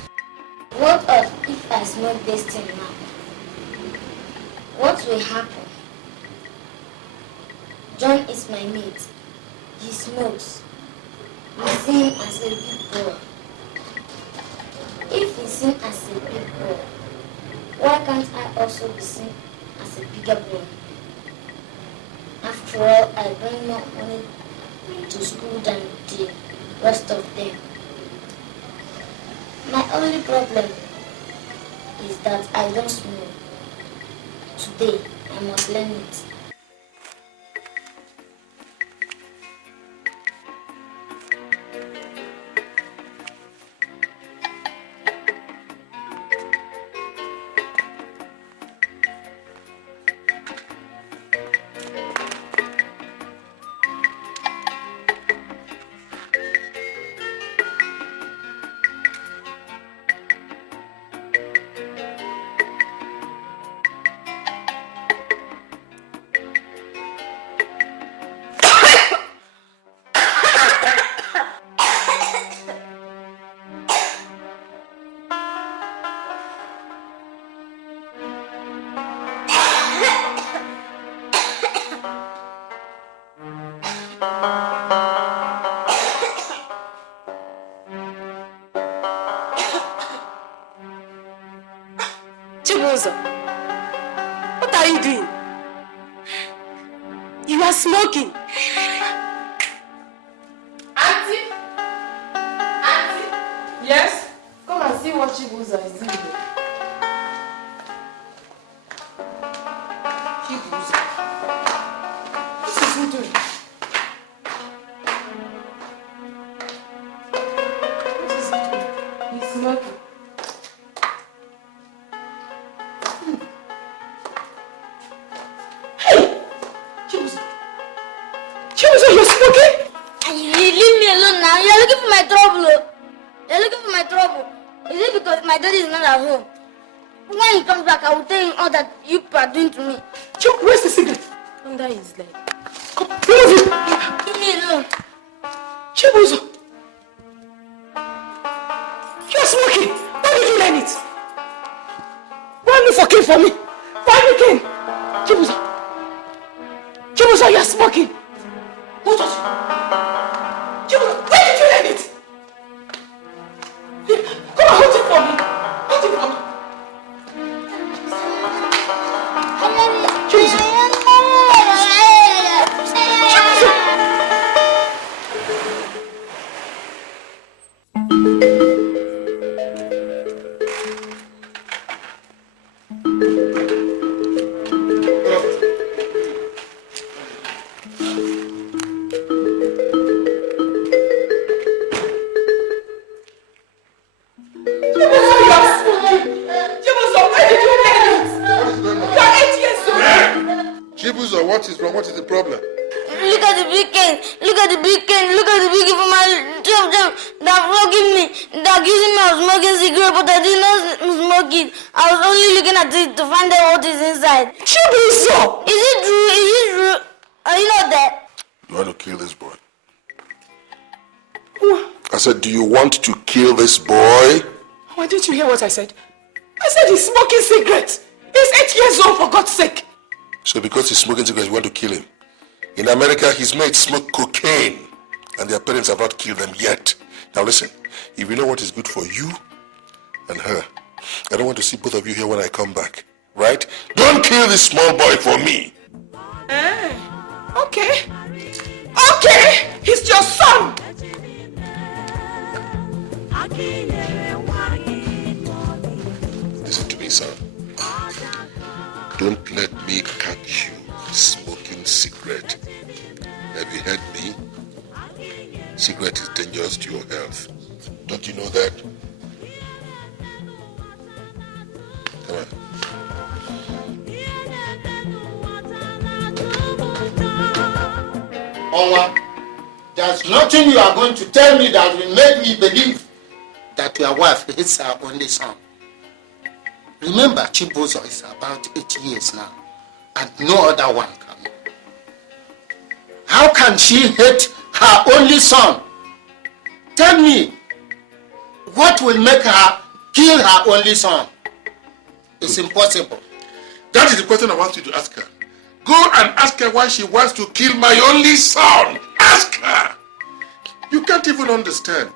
What if I smoke this thing now? What will happen? John is my mate. He smokes. We sing as a big boy. If we sing as a big boy, why can't I also be seen as a bigger boy? And After all, I bring more money to school than the rest of them. My only problem is that I don't smoke. Today, I must learn it. What are you doing? You are smoking. Auntie? Auntie? Yes? Come and see what Chibuzo is doing. Chibuzo? What is he doing? What is he doing? He's smoking. Chibuzo, you're smoking? You leave me alone now. You're looking for my trouble. You're looking for my trouble. Is it because my daddy is not at home? When he comes back, I will tell him all that you are doing to me. Chip, where's the cigarette? Under his leg. Come, remove it. Leave me alone. Chibuzo, you're smoking. Why did you learn it? Why are you fucking for me? Why you came? Chibuzo, you're smoking. Who taught you? Chibuzo, where did you learn it? Come on, hold it for me. Hold it for me. Chibuzo. What is wrong? What is the problem? Look at the big cane. Look at the big cane. Look at the big cane for my job. They're flogging me. They're accusing me of smoking cigarette, but I did not smoke it. I was only looking at it to find out what is inside. Chibuzo! Is it true? Is it true? Are you not there? You want to kill this boy? I said, do you want to kill this boy? Why didn't you hear what I said? I said he's smoking cigarettes. He's 8 years old, for God's sake. So because he's smoking cigarettes, you want to kill him? In America, his mates smoke cocaine, and their parents have not killed them yet. Now listen, if you know what is good for you and her, I don't want to see both of you here when I come back, right? Don't kill this small boy for me. Okay. Okay, he's your son. Listen to me, son. Don't let me catch you smoking cigarette. Have you heard me? Cigarette is dangerous to your health. Don't you know that? Come on. Onwa, there's nothing you are going to tell me that will make me believe that your wife is her only son. Remember, Chibuzo is about 8 years now, and no other one can. How can she hate her only son? Tell me, what will make her kill her only son? It's impossible. That is the question I want you to ask her. Go and ask her why she wants to kill my only son. Ask her. You can't even understand.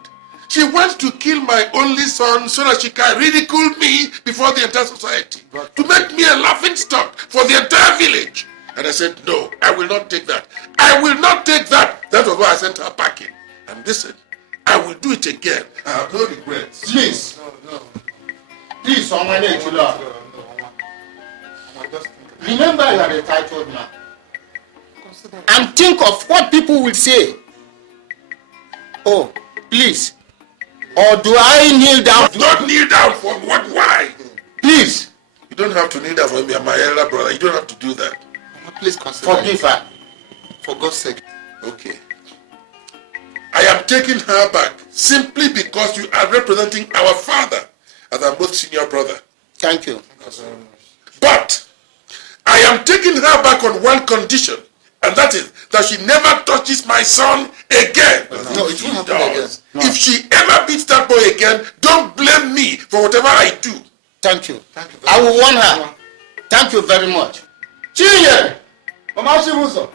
She wants to kill my only son so that she can ridicule me before the entire society. To make me a laughing stock for the entire village. And I said, no, I will not take that. I will not take that. That was why I sent her packing. And listen, I will do it again. I have no regrets. Please. No. Please, someone else. Remember you are a titled man. And think of what people will say. Oh, please. Or do I kneel down? Not kneel down for what? Why? Please. You don't have to kneel down for me. I'm my elder brother. You don't have to do that. Please consider. Forgive her. For God's sake. Okay. I am taking her back simply because you are representing our father as our most senior brother. Thank you. But I am taking her back on one condition, and that is that she never touches my son again. No, it won't happen again. No. If she ever beats that boy again, don't blame me for whatever I do. Thank you. I will warn her. Thank you very much. Chinye! Mama Shibuzo!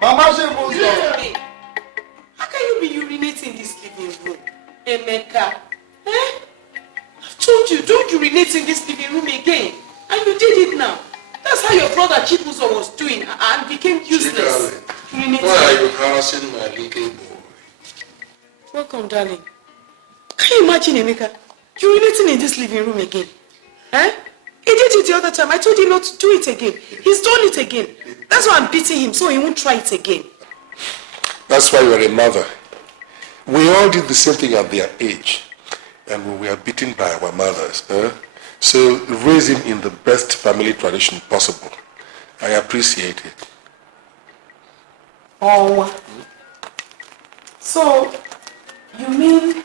Mama Shibuzo! How can you be urinating in this living room? Emeka? Eh? I've told you, don't urinate in this living room again. And you did it now. That's how your brother Chibuzo was doing and became useless. Why are you harassing my little boy? Welcome, darling. Can you imagine, Emeka? Urinating in this living room again? Eh? He did it the other time. I told him not to do it again. He's done it again. That's why I'm beating him, so he won't try it again. That's why you're a mother. We all did the same thing at their age. And we were beaten by our mothers. So raise him in the best family tradition possible. I appreciate it. Oh. So, you mean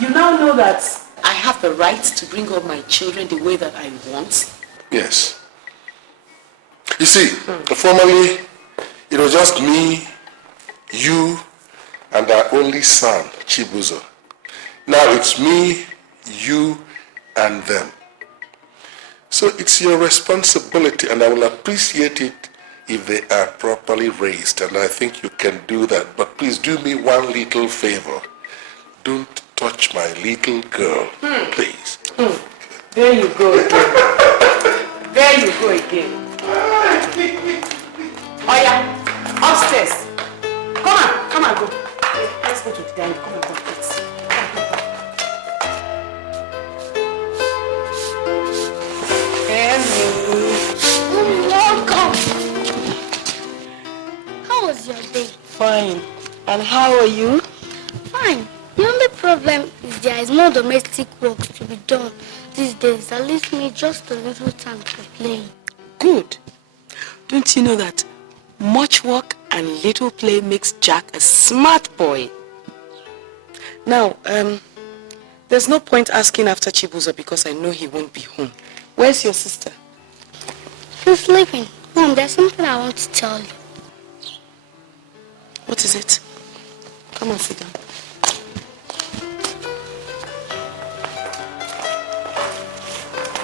you now know that I have the right to bring up my children the way that I want? Yes. You see, formerly it was just me, you, and our only son, Chibuzo. Now it's me, you, and them. So it's your responsibility, and I will appreciate it if they are properly raised, and I think you can do that. But please do me one little favor. Don't touch my little girl, please. There you go again. There you go again. Oh yeah, upstairs. Come on, go. Let's go to the dining. Come on, go, please. Welcome. How was your day? Fine. And how are you? Fine. The only problem is there is no domestic work to be done these days. That leaves me just a little time for playing. Good. Don't you know that much work and little play makes Jack a smart boy? Now, there's no point asking after Chibuzo because I know he won't be home. Where's your sister? She's sleeping. Mom, there's something I want to tell you. What is it? Come on, sit down.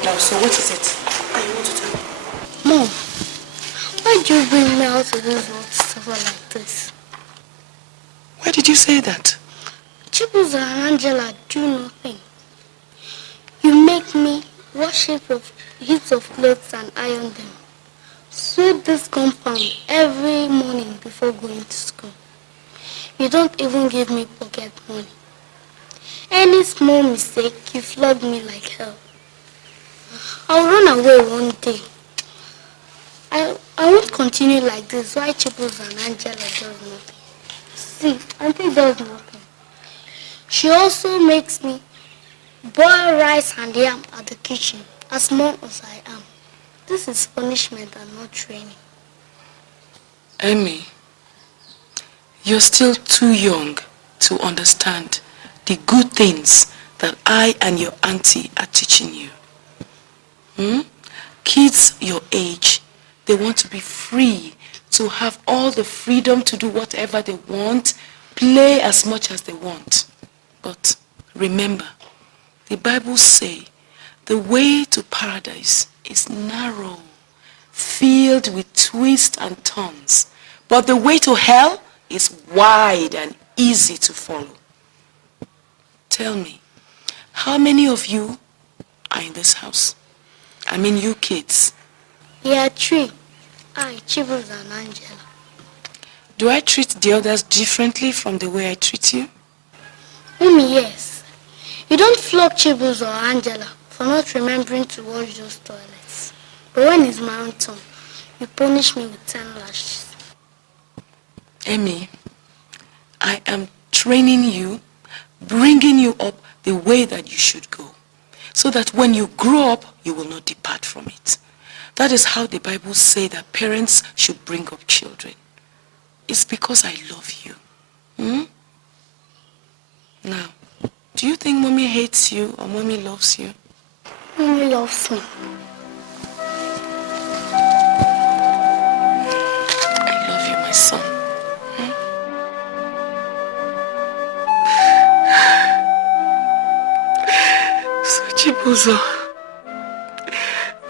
Now, so what is it? What do you want to tell me? Mom, why do you bring me out to this world to suffer like this? Why did you say that? Chibuzo and Angela do nothing. You make me wash heaps of clothes and iron them. Sweep this compound every morning before going to school. You don't even give me pocket money. Any small mistake, you flog me like hell. I'll run away one day. I won't continue like this. Why Chibuzo and Angela does nothing? See, Auntie does nothing. She also makes me boil rice and yam at the kitchen, as small as I am. This is punishment and not training. Amy, you're still too young to understand the good things that I and your auntie are teaching you. Kids your age, they want to be free, to have all the freedom to do whatever they want, play as much as they want. But remember, the Bible says the way to paradise is narrow, filled with twists and turns. But the way to hell is wide and easy to follow. Tell me, how many of you are in this house? I mean you kids. Yeah, 3. I, Chibuz and Angela. Do I treat the others differently from the way I treat you? Mommy, yes. You don't flog Chibuz or Angela for not remembering to wash those toilets. But when it's my own turn, you punish me with 10 lashes. Amy, I am training you, bringing you up the way that you should go, so that when you grow up, you will not depart from it. That is how the Bible says that parents should bring up children. It's because I love you. Now, do you think mommy hates you or mommy loves you? Mommy loves me. I love you, my son. So, Chibuzo,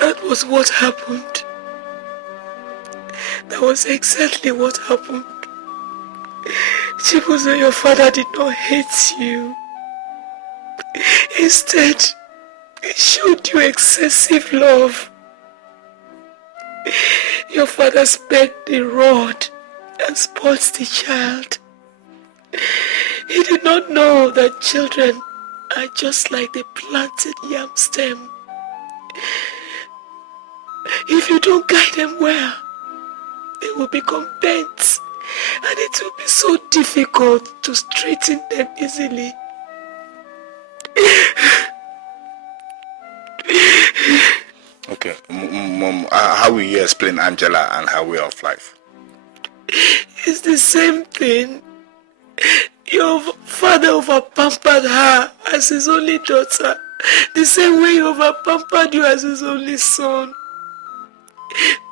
that was what happened. That was exactly what happened. Chibuzo, your father did not hate you. Instead, he showed you excessive love. Your father spared the rod and spoiled the child. He did not know that children are just like the planted yam stem. If you don't guide them well, they will become bent, and it will be so difficult to straighten them easily. Okay, Mom, how will you explain Angela and her way of life? It's the same thing. Your father over-pampered her as his only daughter, the same way he over-pampered you as his only son.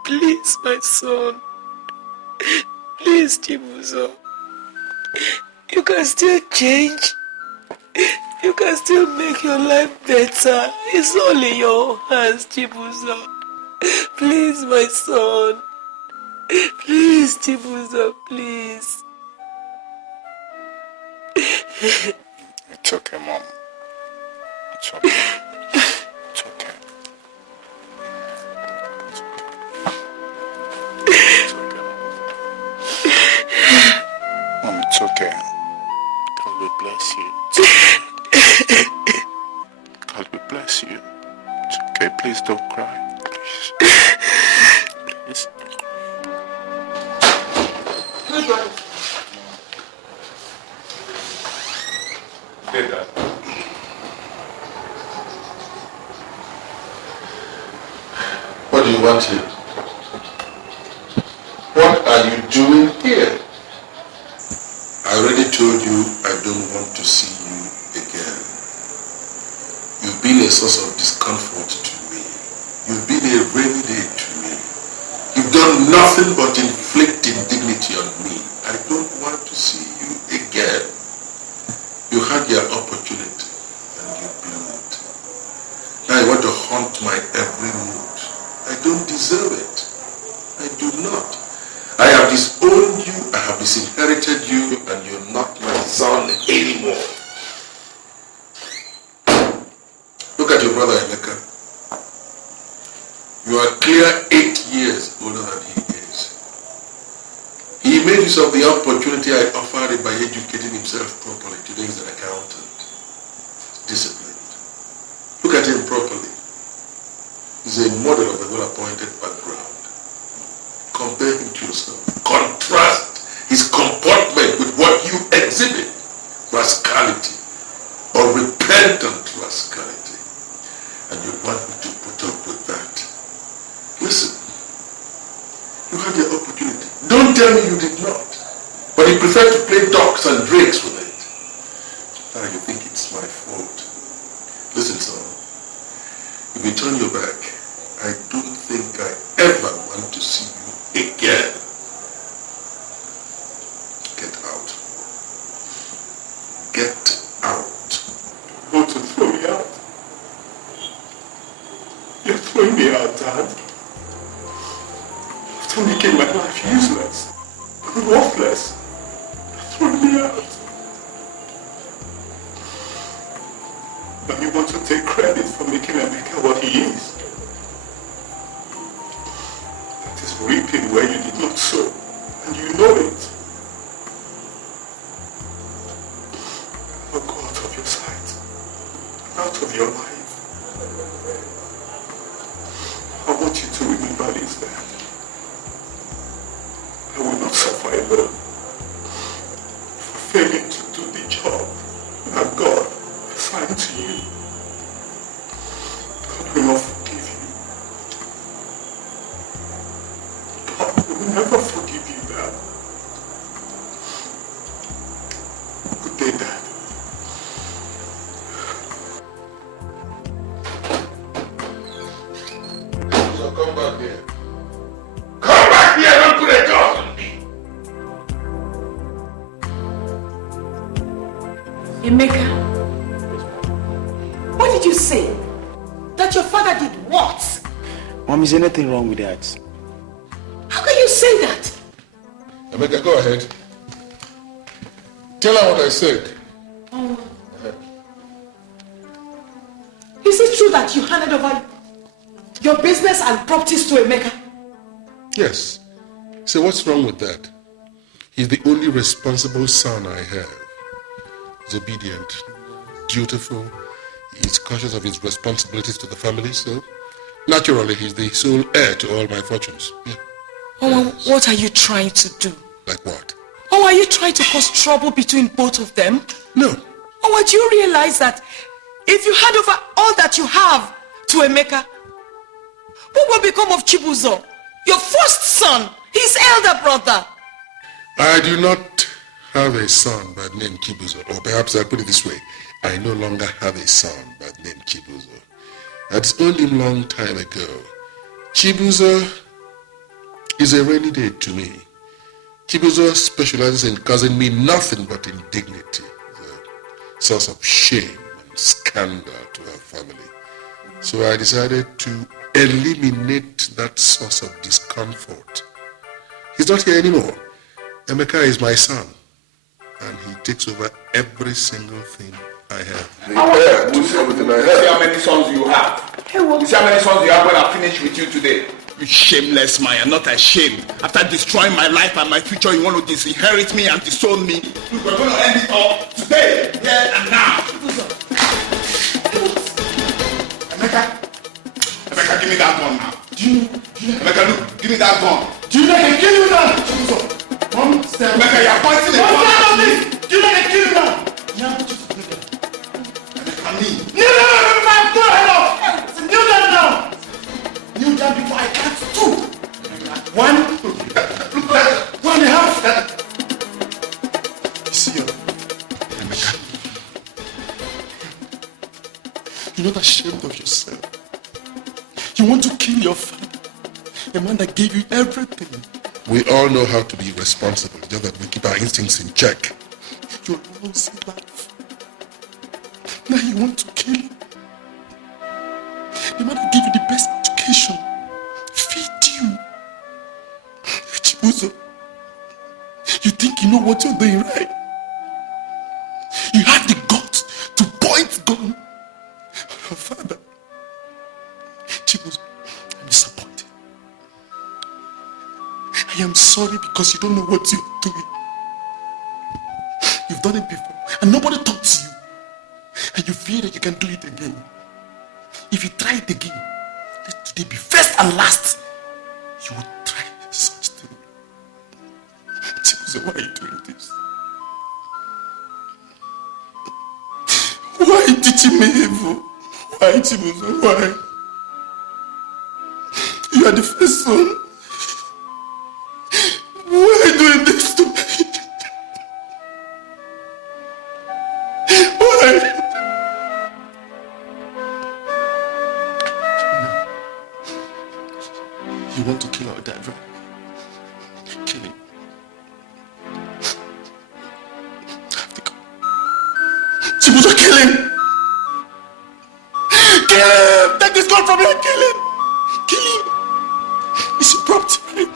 Please, my son. Please, Chibuzo. You can still change. You can still make your life better. It's all in your hands, Chibuzo. Please, my son. Please, Chibuzo, please. It's okay, Mom. It's okay. It's okay. It's okay. Mom, it's okay. God will bless you. God will bless you. It's okay. Please don't cry. Please. Please. Dad. What do you want here? What are you doing here? I already told you I don't want to see you again. You've been a source of discomfort to me. You've been a rainy day to me. You've done nothing but inflict indignity on me. I don't want to see you again. You had your opportunity and you blew it. Now you want to haunt my every mood. I don't deserve it. I do not. I have disowned you, I have disinherited you, and you're not my son anymore. Look at your brother Iyke. You are clear 8 years older than he is. He made use of the opportunity I offered him by educating himself properly. Today he's an accountant. He's disciplined. Look at him properly. He's a model of a well-appointed background. Compare him to yourself. Contrast his comportment with what you exhibit. Rascality or repentant rascality. And you want me to put up with that. Listen, you had your opportunity. Don't tell me you did not. But you prefer to play ducks and drakes with it. Now you think it's my fault. Listen, son. If you turn your back, I don't think I ever want to see you again. Get out. Get out. You want to throw me out? You're throwing me out, Dad. After making my life useless, worthless, you're throwing me out. But you want to take credit for making Iyke what he is. out of your life. I want you to remember this, that I will not suffer alone for failing to do the job that God assigned to you. God will not forgive you. God will never forgive you that. Good day, Dad. So come back here. Come back here, don't put a gun on me. Emeka, what did you say? That your father did what? Mom, is anything wrong with that? How can you say that? Emeka, go ahead. Tell her what I said. Is it true that you handed over your business and properties to Emeka? Yes. So what's wrong with that? He's the only responsible son I have. He's obedient, dutiful, he's conscious of his responsibilities to the family, so naturally he's the sole heir to all my fortunes. Yeah. Oh, what are you trying to do? Like what? Oh, are you trying to cause trouble between both of them? No. Oh, do you realize that if you hand over all that you have to Emeka, what will become of Chibuzo, your first son, his elder brother? I do not have a son by the name Chibuzo, or perhaps I put it this way, I no longer have a son by the name Chibuzo. That's only a long time ago. Chibuzo is a rainy day to me. Chibuzo specializes in causing me nothing but indignity, the source of shame and scandal to our family. So I decided to eliminate that source of discomfort. He's not here anymore. Emeka is my son, and he takes over every single thing I have. See how many sons you have. You see how many sons you have when I finish with you today. You shameless man, you're not ashamed. After destroying my life and my future, you want to disinherit me and disown me. Look, we're going to end it all today, here and now. Emeka, give me that gun now. Emeka, look, give me that gun. Do you know I can kill you now? Mom, stand. Emeka, you're pointing the gun at me. Do you know I can kill you now? Yeah, just me. No, go ahead off. Kneel down now. Kneel down before I count two. 1, 1.5. You see, Emeka, you're not ashamed of yourself. You want to kill your father, a man that gave you everything. We all know how to be responsible, just that we keep our instincts in check. Your lousy life. Now you want to kill him. The man that gave you the best education, feed you. Chibuzo, you think you know what you're doing, right? You have the guts to point gun at your father. Chibuzo, I'm disappointed. I am sorry because you don't know what you're doing. You've done it before and nobody taught you. And you feel that you can do it again. If you try it again, let today be first and last. You will try such thing. Chibuzo, why are you doing this? Why are you teaching me evil? Why, Chibuzo? Why? You are the first son. Why are you doing this to me? Why? You want to kill our dad, right? Kill him. Have to go. Chibuzo, kill him! Kill him! Take this gun from me and kill him! Kill him! It's your property, right?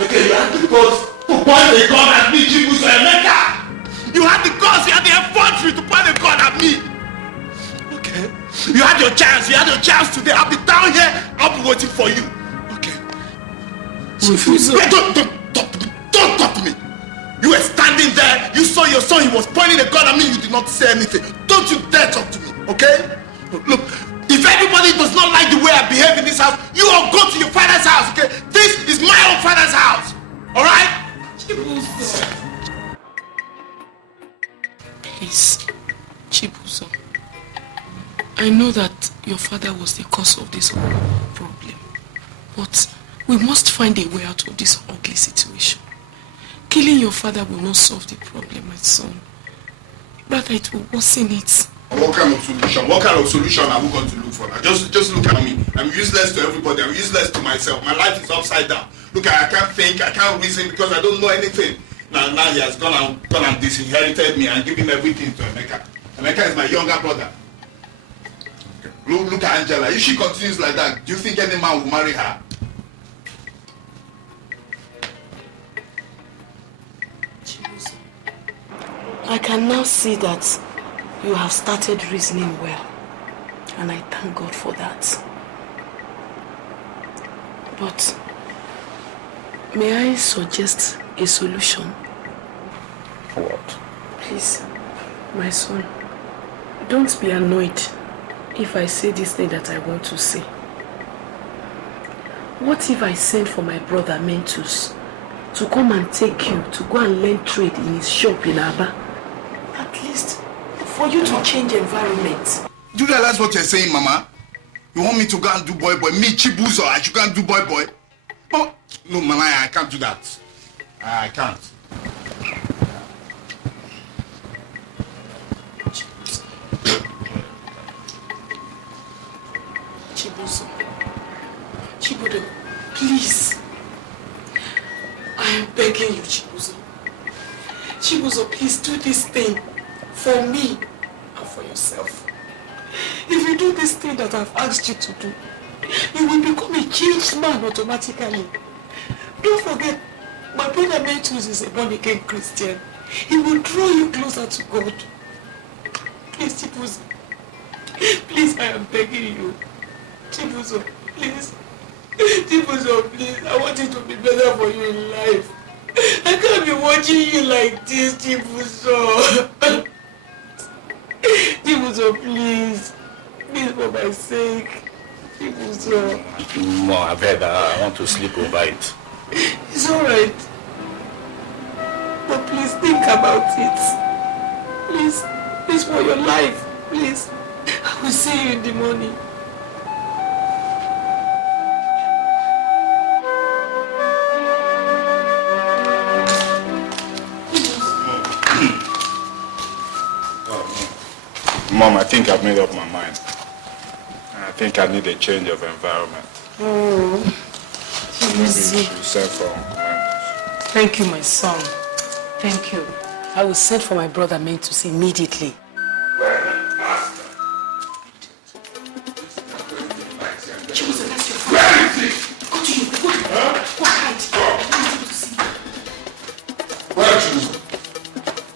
Okay, you had the guts to point a gun at me, Chibuzo Emeka. You had the guts, you had the effrontery to point a gun at me. Okay? You had your chance today. I'll be down here, I'll be waiting for you. Okay? Chibuzo. Don't talk to me. You were standing there, you saw your son, he was pointing a gun at me, you did not say anything. Don't you dare talk to me, okay? Look, if everybody does not like the way I behave in this house, you all go to your father's house, okay? This is my own father's house, alright? Please, Chibuzo. I know that your father was the cause of this whole problem, but we must find a way out of this ugly situation. Killing your father will not solve the problem, my son. Rather, it will worsen it. What kind of solution? What kind of solution are we going to look for now? Just look at me. I'm useless to everybody. I'm useless to myself. My life is upside down. Look, I can't think, I can't reason because I don't know anything. Now he has gone and disinherited me and given everything to Emeka. Emeka is my younger brother. Look at Angela. If she continues like that, do you think any man will marry her? I can now see that you have started reasoning well, and I thank God for that. But may I suggest a solution? What? Please, my son, don't be annoyed if I say this thing that I want to say. What if I send for my brother Mentus to come and take you to go and learn trade in his shop in Aba? At least for you to change environment. Do you realize what you're saying, Mama? You want me to go and do boy? Me, Chibuzo, I should go and do boy? Oh, no, Mama, I can't do that. I can't. Chibuzo, please. I am begging you, Chibuzo. Chibuzo, please do this thing for me and for yourself. If you do this thing that I've asked you to do, you will become a changed man automatically. Don't forget, my brother Mentus is a born-again Christian. He will draw you closer to God. Please, Chibuzo. Please, I am begging you. Chibuzo, please. Chibuzo, please. I want it to be better for you in life. I can't be watching you like this, Chibuzo. Chibuzo, please. Please, for my sake. Chibuzo. Mom, I beg, I want to sleep over it. It's alright. But please think about it. Please. Please, for your life. Please. I will see you in the morning. Mom, I think I've made up my mind. I think I need a change of environment. Oh, easy. Send for Uncle Mentus. Thank you, my son. Thank you. I will send for my brother Mentus immediately. Chibuzo, that's your father. Where is he? Go to you. Go hide. Where is Chibuzo?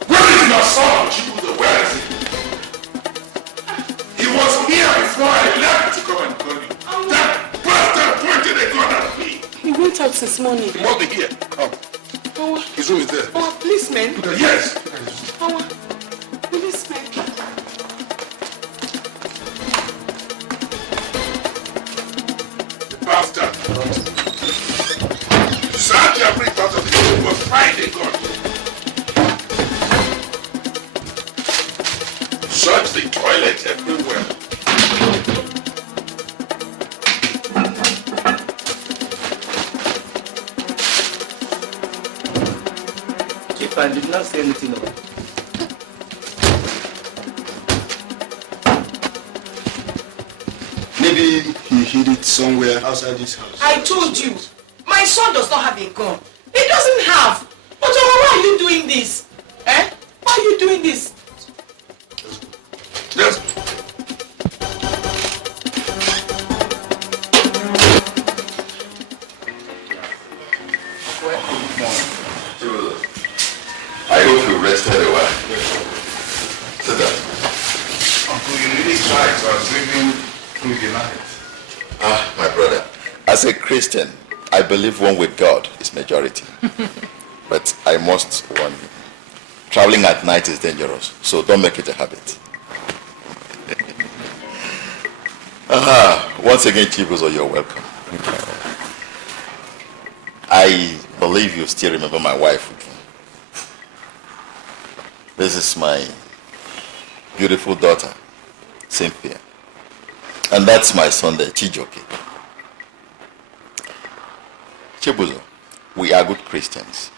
Where is your son, Chibuzo? Where is he? He was here before I left to come and call you. That bastard pointed a gun at me. He went out this morning. He must be here. Come. His room is there. Oh, policeman. Yes. Policeman. Bastard. Search every part of the room and find a gun. Search the toilet everywhere. Chief, I did not say anything about it. Maybe he hid it somewhere outside this house. I told you, my son does not have a gun. He doesn't have. But why are you doing this? Eh? Why are you doing this? Yes. night, so I was living through the night. Ah, my brother, as a Christian, I believe one with God is majority. But I must warn you, traveling at night is dangerous, so don't make it a habit. Once again, Chibuzo, you're welcome. I believe you still remember my wife. This is my beautiful daughter, Cynthia. And that's my son there, Chijoke. Chibuzo, we are good Christians.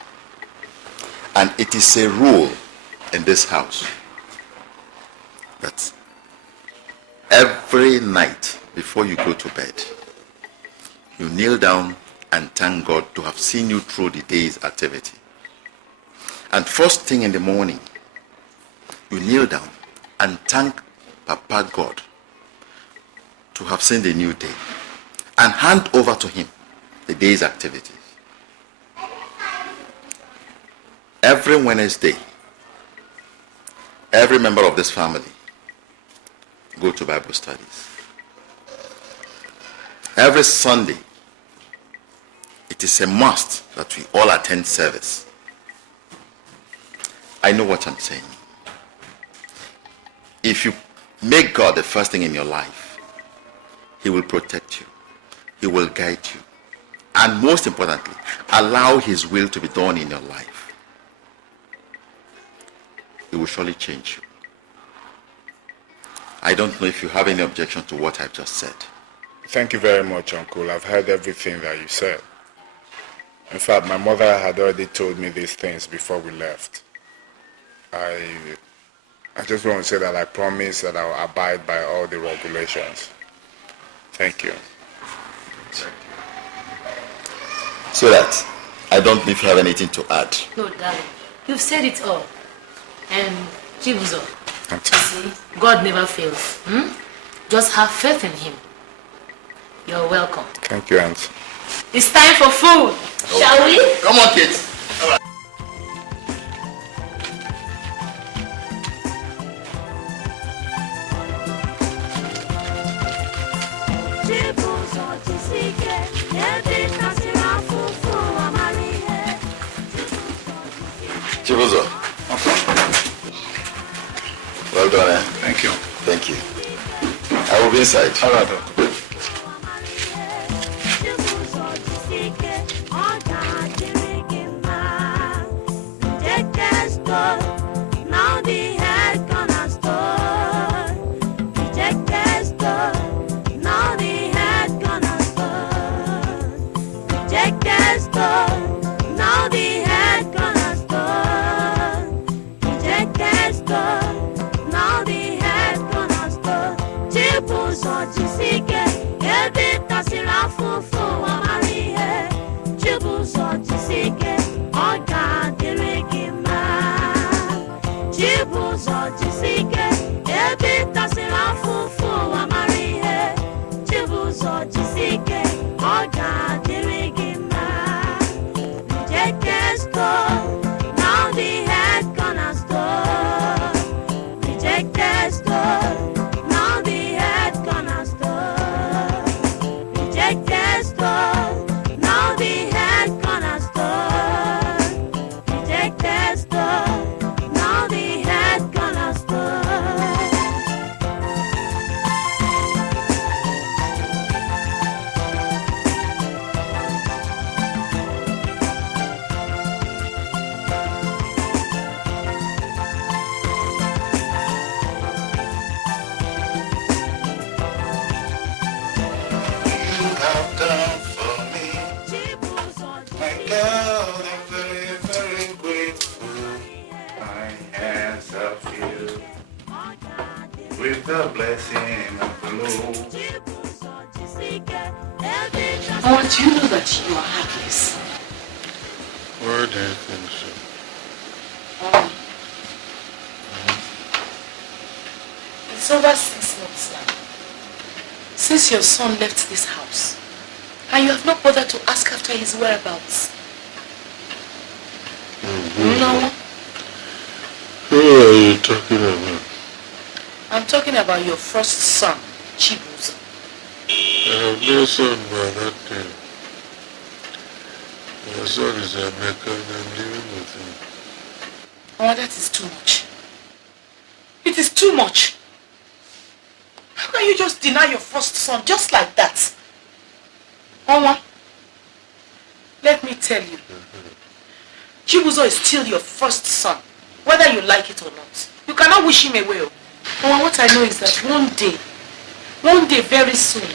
And it is a rule in this house that every night before you go to bed, you kneel down and thank God to have seen you through the day's activity. And first thing in the morning, you kneel down and thank Papa God to have seen the new day and hand over to him the day's activities. Every Wednesday, every member of this family go to Bible studies. Every Sunday, it is a must that we all attend service. I know what I'm saying. If you make God the first thing in your life, he will protect you. He will guide you. And most importantly, allow his will to be done in your life. He will surely change you. I don't know if you have any objection to what I've just said. Thank you very much, Uncle. I've heard everything that you said. In fact, my mother had already told me these things before we left. I just want to say that I promise that I'll abide by all the regulations. Thank you. So that I don't know if you have anything to add. No, darling. You've said it all. And Chibuzo, you see, God never fails. Just have faith in him. You're welcome. Thank you, Aunt. It's time for food. Okay. Shall we? Come on, kids. All right. Chibuzo. Well done, eh? Thank you. Thank you. I will be inside. All right. Do you know that you are heartless? Where do you think so? It's over 6 months now since your son left this house, and you have not bothered to ask after his whereabouts. No. Who are you talking about? I'm talking about your first son, Chibuzo. I have no son by that name. My son is American and I'm living with him. Oh, that is too much. It is too much. How can you just deny your first son just like that? Mama, let me tell you. Chibuzo is still your first son, whether you like it or not. You cannot wish him away. Mama, what I know is that one day very soon,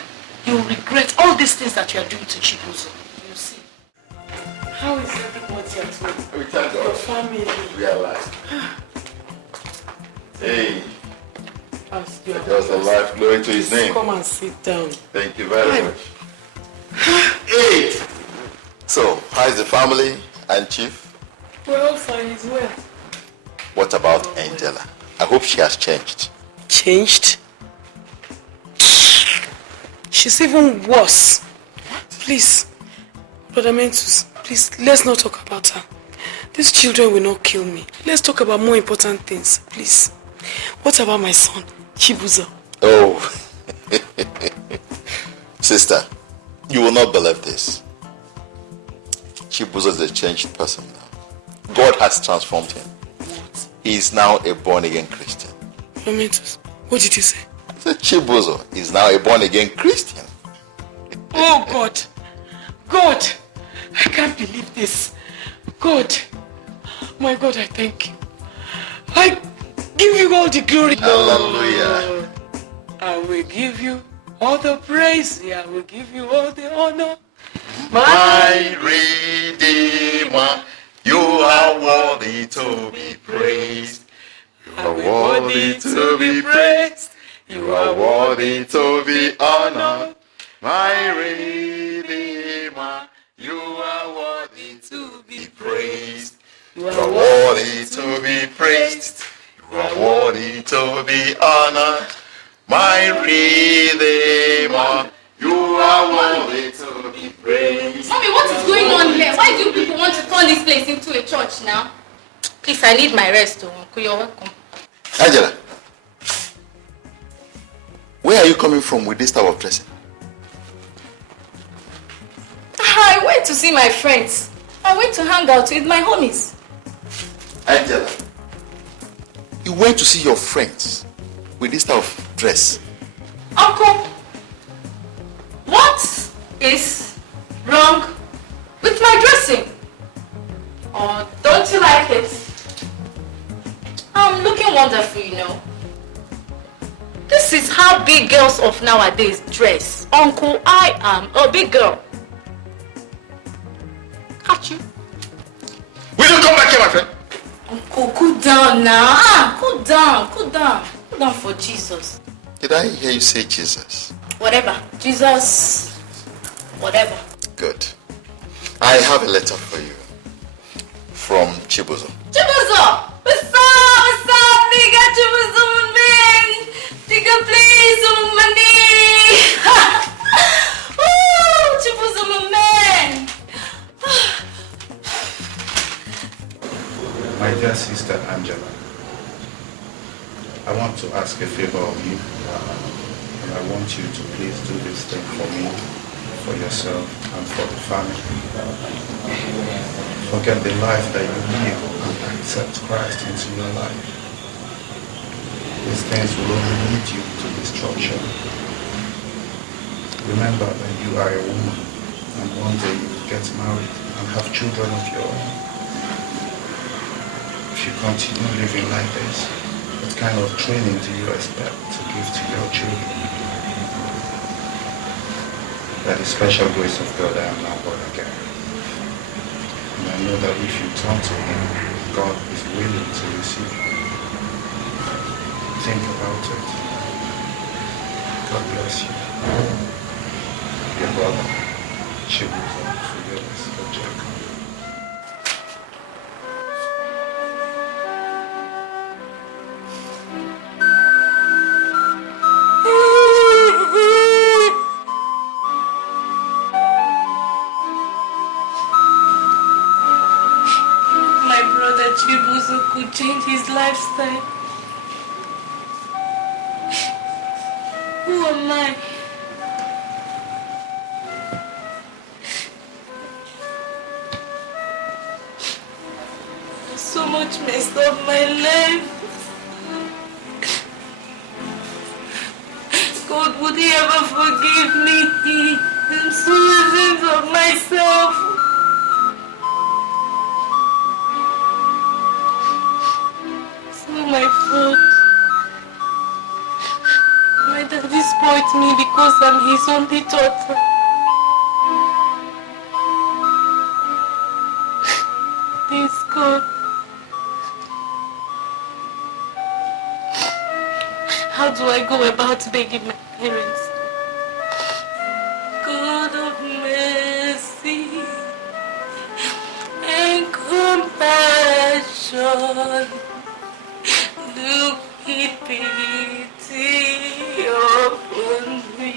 you will regret all these things that you are doing to Chibuzo. You see. How is everybody at home? We thank God. Your family. We are alive. Hey. Just alive. Glory to his name. Come and sit down. Thank you very much. Hey. So, how is the family and Chief? Well, fine as well. What about Angela? I hope she has changed. Changed? She's even worse. Please, Brother Mentus, please, let's not talk about her. These children will not kill me. Let's talk about more important things, please. What about my son, Chibuzo? Oh, sister, you will not believe this. Chibuzo is a changed person now. God has transformed him. What? He is now a born-again Christian. Momentus, what did you say? Chibuzo is now a born-again Christian. Oh, God. God, I can't believe this. God, my God, I thank you. I give you all the glory. Hallelujah. I will give you all the praise. I will give you all the honor. My Redeemer, you are worthy to be praised. You are worthy to be praised. You are worthy to be honored. My Redeemer, you are worthy to be praised. You are worthy to be praised. You are worthy to be honored. My Redeemer, you are worthy to be praised. Mommy, what is going on here? Why do people want to turn this place into a church now? Please, I need my rest. Uncle, you're welcome. Angela, where are you coming from with this type of dressing? I went to see my friends. I went to hang out with my homies. Angela, you went to see your friends with this type of dress? Uncle, what is wrong with my dressing? Or don't you like it? I'm looking wonderful, you know. This is how big girls of nowadays dress. Uncle, I am a big girl. Catch you. Will you come back here, my friend? Uncle, cool down now. Cool down, cool down. Cool down for Jesus. Did I hear you say Jesus? Whatever. Jesus. Whatever. Good. I have a letter for you. From Chibuzo. Chibuzo! What's up, nigga? Chibuzo, man! Nigga, please, money! Woo! Chibuzo, my man! My dear sister Angela, I want to ask a favor of you, and I want you to please do this thing for me, for yourself, and for the family. Forget the life that you live and accept Christ into your life. These things will only lead you to destruction. Remember that you are a woman, and one day you will get married and have children of your own. If you continue living like this, what kind of training do you expect to give to your children? By the special grace of God, I am now born again. And I know that if you turn to Him, God is willing to receive you. Think about it. God bless you. Your brother, Chibuzo, Fidelis, Ojeko. Chibuzo could change his lifestyle. am I. So much messed up my life. God, would He ever forgive me? I'm so ashamed of myself. It's not my fault. My daddy spoiled me because I'm his only daughter. Please, God. How do I go about begging my parents? God of mercy and compassion, look in pity upon me.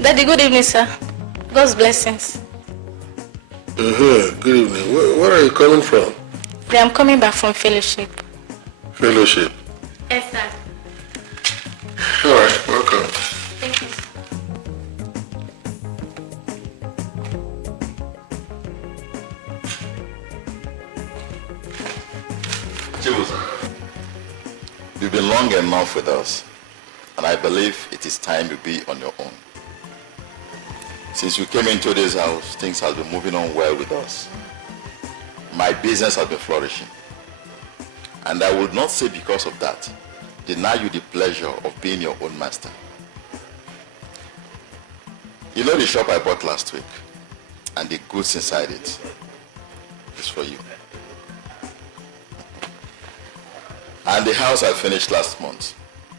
Daddy, good evening, sir. God's blessings. Good evening. Where are you coming from? I'm coming back from fellowship. Fellowship? Yes, sir. All right, welcome. Thank you. Chibuzo, you've been long enough with us, and I believe it is time you be on your own. Since you came into this house, things have been moving on well with us. My business has been flourishing. And I would not say because of that, deny you the pleasure of being your own master. You know the shop I bought last week, and the goods inside it is for you. And the house I finished last month,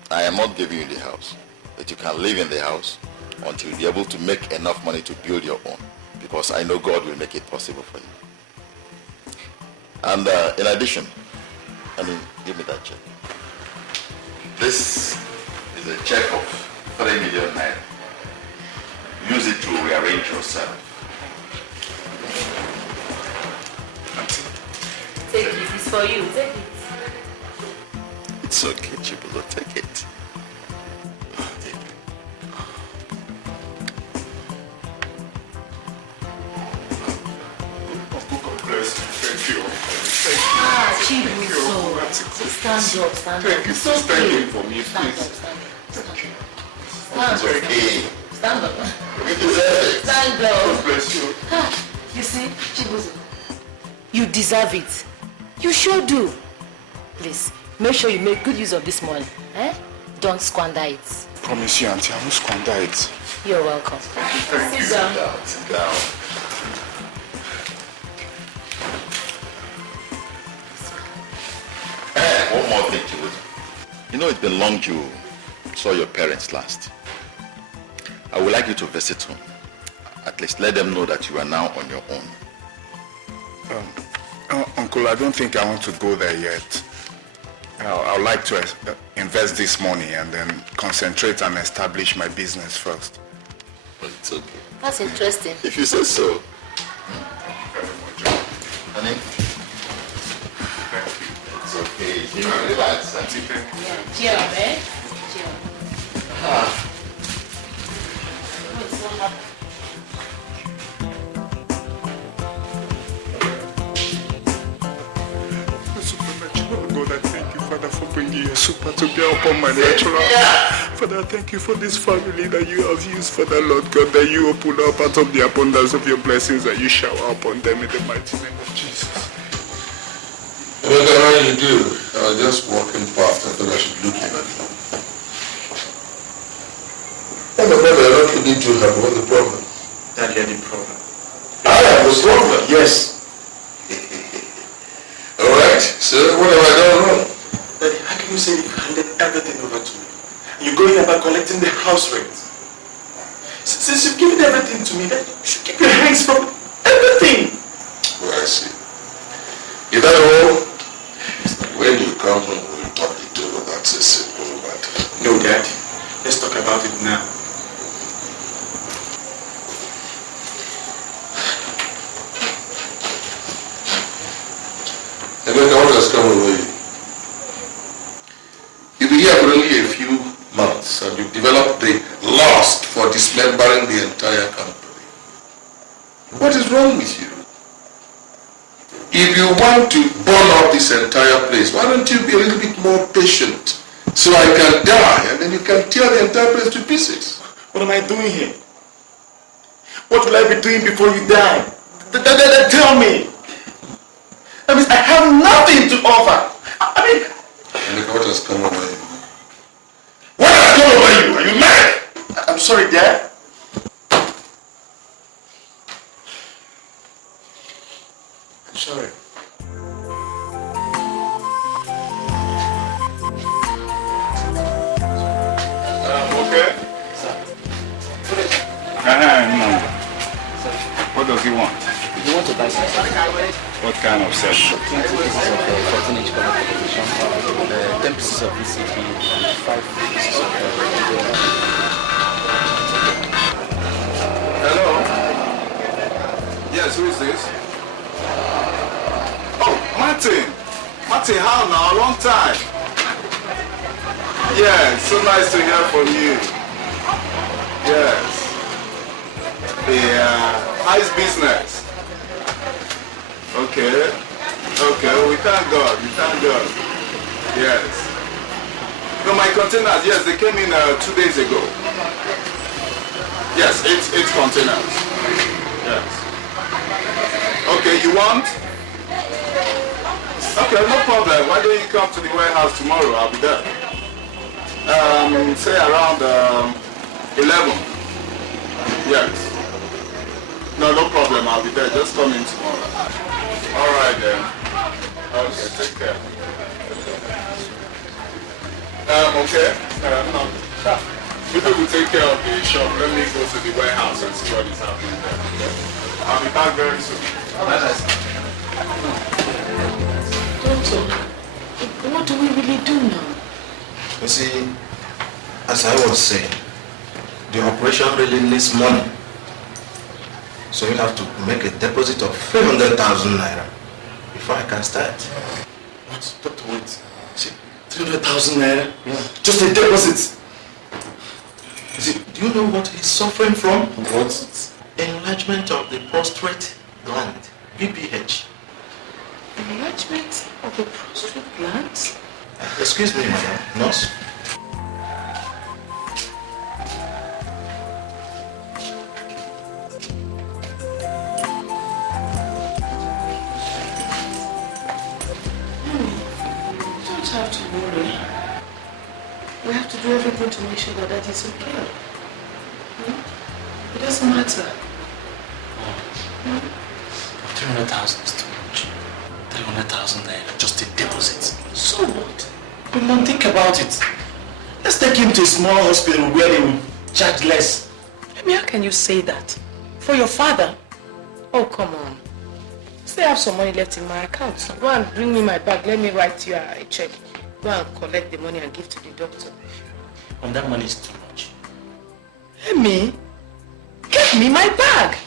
I am not giving you the house, but you can live in the house until you're able to make enough money to build your own, because I know God will make it possible for you. And in addition, give me that check. This is a check of 3 million naira. Use it to rearrange yourself. Take it, it's for you, take it. It's okay, Chibuzo, take it. Chibuzo. Stand up, stand up. Thank you for standing for me, please. Stand up. Stand up. Stand up. God bless you. You see, Chibuzo, you deserve it. You sure do. Please, make sure you make good use of this money. Don't squander it. Promise you, Auntie, I won't squander it. You're welcome. Thank you. Sit down. Sit down. One more thing, Chibuzo. You know, it's been long you saw your parents last. I would like you to visit home. At least let them know that you are now on your own. Uncle, I don't think I want to go there yet. I would like to invest this money and then concentrate and establish my business first. It's okay. That's interesting. If you say so. Honey? It's okay. Relax. Yeah. Cheers, eh? Cheers. What's so happy? God, I thank you, Father, for bringing your super to bear upon my natural. Father, I thank you for this family that you have used, Father, Lord God, that you open up out of the abundance of your blessings that you shower upon them in the mighty name of Jesus. What how you do? I was just walking past. I thought I should look in at you. Oh, my brother, I don't need to have. What's the problem? That you're the problem. I am the problem? Yes. Alright, so what have I done wrong? Daddy, how can you say you handed everything over to me? You're going about collecting the house rent. Since you've given everything to me, then you should keep your hands from everything. Well, I see. Is that all? When you come home, we'll talk it over. That's a simple matter. No, Dad. Let's talk about it now. Emeka, what has come over you? You've been here for only a few months and you've developed the lust for dismembering the entire company. What is wrong with you? If you want to burn up this entire place, why don't you be a little bit more patient so I can die and then you can tear the entire place to pieces? What am I doing here? What will I be doing before you die? Tell me. That means I have nothing to offer. I mean... Look what has come over you. What has come over you? Are you mad? I'm sorry, Dad. I'm sorry. Okay? Sir. No. What does he want? You want to buy something? What kind of set? 20 pieces of 14-inch color television, 10 pieces of VCP, and 5 pieces of Hello? Yes, who is this? Oh, Martin! Martin, how now? Long time. Yeah, so nice to hear from you. Yes. How's business? Okay. Okay, we thank God. Yes. No, my containers, yes, they came in 2 days ago. Yes, 8 containers. Yes. Okay, you want? Okay, no problem. Why don't you come to the warehouse tomorrow? I'll be there. Say around 11. Yes. No problem. I'll be there. Just come in tomorrow. All right then. Okay, take care. Okay. No. People will take care of the shop. Let me go to the warehouse and see what is happening there. Okay? I'll be back very soon. Doctor, what do we really do now? You see, as I was saying, the operation really needs money. So you have to make a deposit of 300,000 naira before I can start. What? Doctor, wait. See, 300,000 naira? Yeah. Just a deposit. See, do you know what he's suffering from? What? Enlargement of the prostate gland, BPH. Enlargement of the prostate gland? Excuse me, madam. Nurse. Have to worry. We have to do everything to make sure that that is okay. It doesn't matter. 300,000 is too much. 300,000 naira, just a deposit. So what? But mom, think about it. Let's take him to a small hospital where they will charge less. I mean, how can you say that? For your father? Oh, come on. Still have some money left in my account. Go and bring me my bag. Let me write you a check. Go and collect the money and give to the doctor. And that money is too much. Hey, me? Give me my bag.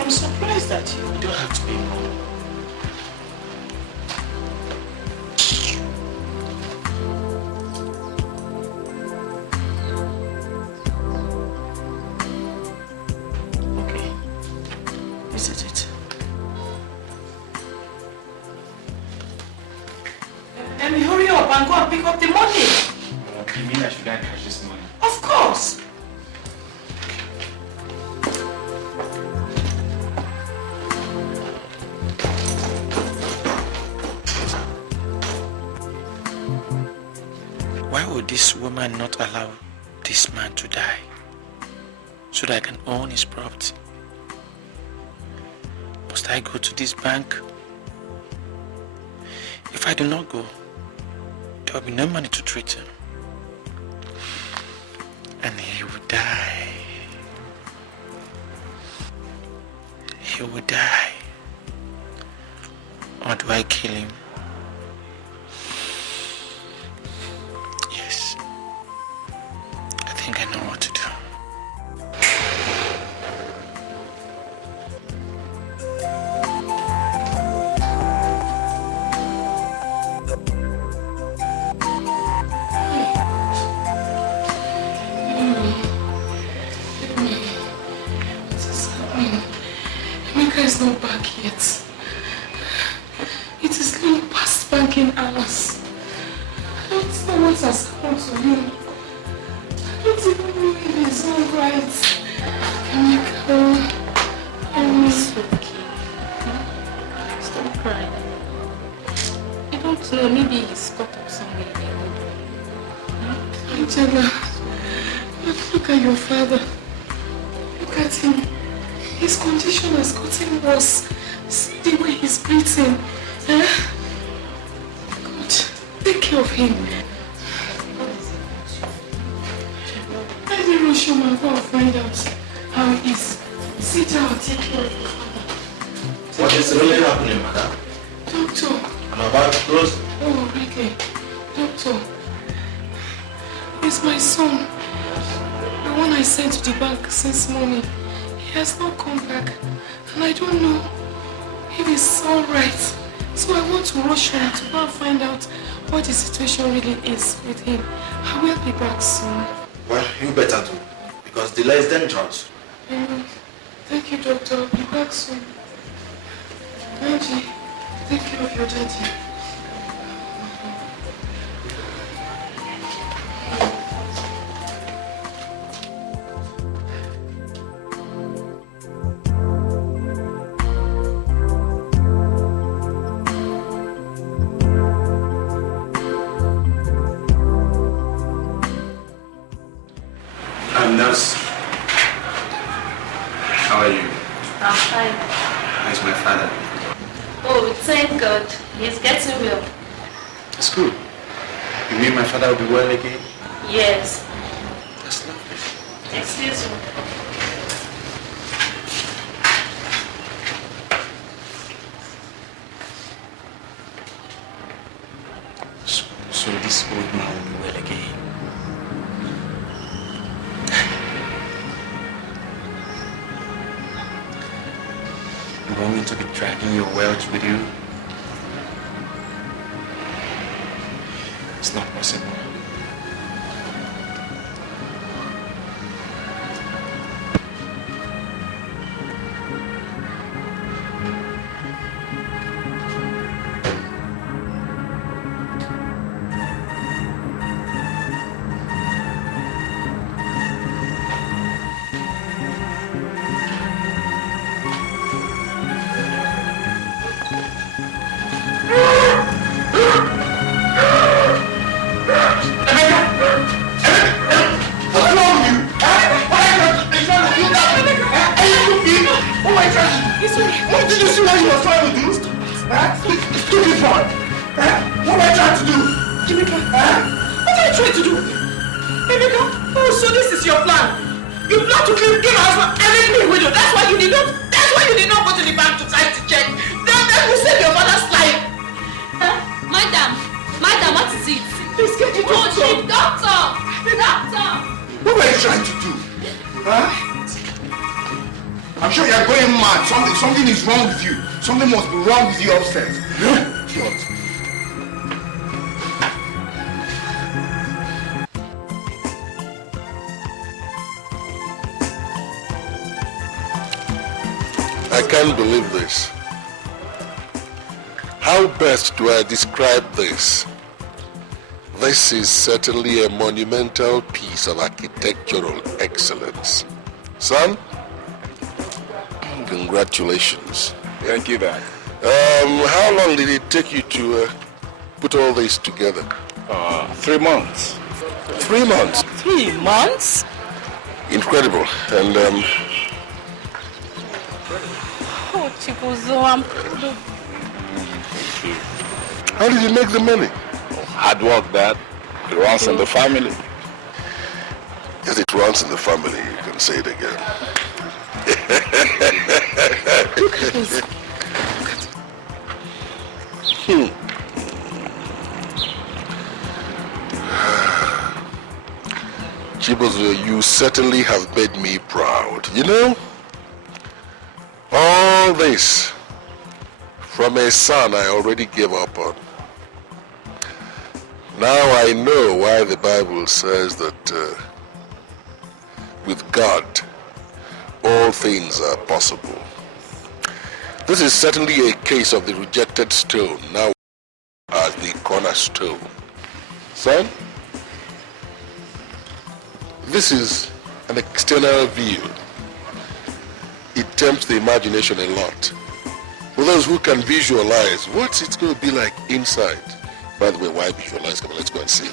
I'm surprised that you don't have to be more. Okay. This is it. Let me hurry up and go and pick up the money. You mean I should go and cash this money? Of course. Why would this woman not allow this man to die so that I can own his property? Must I go to this bank? If I do not go, there will be no money to treat him. And he will die. He will die. Or do I kill him? Yes. I think I know what to do. Emeka is not back yet. It is long past banking hours. I don't know what has happened to him. I don't even know if he's alright. Emeka, It's okay. Stop crying. I don't know, maybe he's caught up somewhere in the road. Angela, look at your father. Look at him. His condition has gotten worse. See the way he's breathing. God, take care of him. Let me rush home and go and find out how he is. Sit down, take care of your father. What is really happening, madam? Doctor. I'm about to close. Oh, really? Doctor. It's my son. The one I sent to the bank since morning. He has not come back. And I don't know if he's alright. So I want to rush home to go and find out what the situation really is with him. I will be back soon. Well, you better do. Because delay is dangerous. Thank you, doctor. I'll be back soon. Nnaji, take care of your daddy. Nurse, how are you? I'm fine. How's my father? Oh, thank God. He's getting well. That's good. You mean my father will be well again? Yes. That's lovely. Excuse me. So this old man will be well again. You want me to be dragging your wealth with you? It's not possible. You plot to give her husband and make me a widow. That's why you did not go to the bank to sign the check. Then we save your mother's life. Madam, what is it? Please get you Chief Doctor! What were you trying to do? Huh? I'm sure you're going mad. Something is wrong with you. Something must be wrong with you upstairs. Idiot. I can't believe this. How best do I describe this? This is certainly a monumental piece of architectural excellence. Son, congratulations. Thank you, Dad. How long did it take you to put all this together? 3 months. 3 months? 3 months? Incredible. And Oh, Chibuzo, I'm proud of how did you make the money? Hard work, Dad. It runs in the family. Yes, it runs in the family. You can say it again. Look at this. Chibuzo, you certainly have made me proud. You know, all this from a son I already gave up on. Now I know why the Bible says that with God, all things are possible. This is certainly a case of the rejected stone, now as the cornerstone. Son, this is an external view. It tempts the imagination a lot. For those who can visualize what's it going to be like inside. By the way, why visualize? Come on, let's go and see.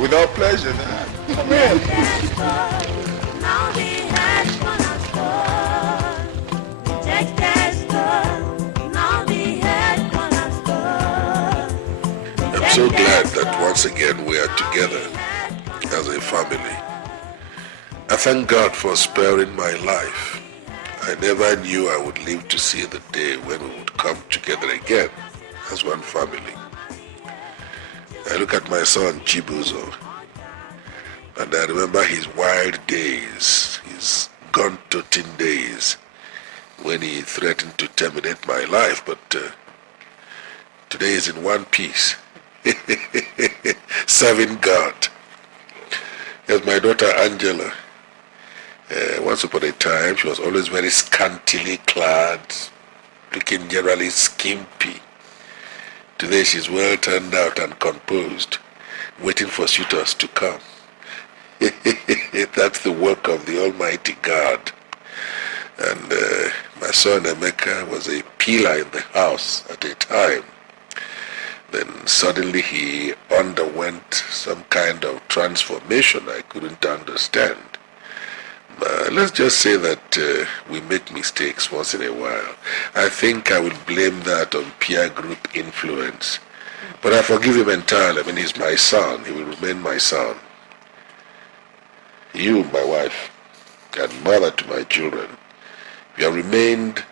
With our pleasure, Dad. Come in. I'm so glad that once again we are together as a family. I thank God for sparing my life. I never knew I would live to see the day when we would come together again as one family. I look at my son Chibuzo and I remember his wild days, his gun-toting days when he threatened to terminate my life, but today is in one piece, serving God. As my daughter Angela, once upon a time she was always very scantily clad, looking generally skimpy. Today she's well turned out and composed, waiting for suitors to come. That's the work of the Almighty God. And my son Emeka was a pillar in the house at a time. Then suddenly he underwent some kind of transformation I couldn't understand. Let's just say that we make mistakes once in a while. I think I will blame that on peer group influence. But I forgive him entirely. I mean, he's my son. He will remain my son. You, my wife, and mother to my children, you have remained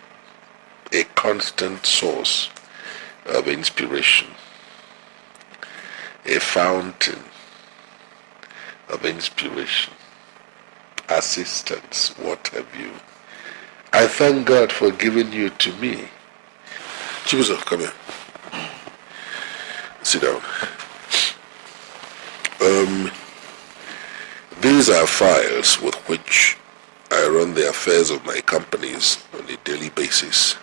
a constant source of inspiration, a fountain of inspiration, assistance, what have you. I thank God for giving you to me. Chibuzo, come here. Sit down. These are files with which I run the affairs of my companies on a daily basis.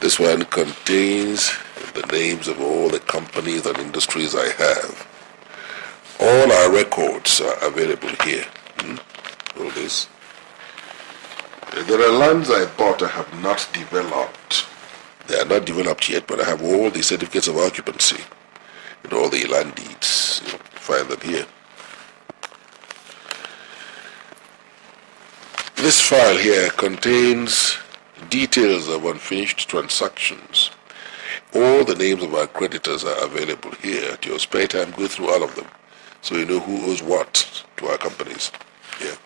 This one contains the names of all the companies and industries I have. All our records are available here. All this. There are lands I bought I have not developed. They are not developed yet, but I have all the certificates of occupancy and all the land deeds. You find them here. This file here contains details of unfinished transactions. All the names of our creditors are available here. At your spare time, go through all of them so you know who owes what to our companies. Here.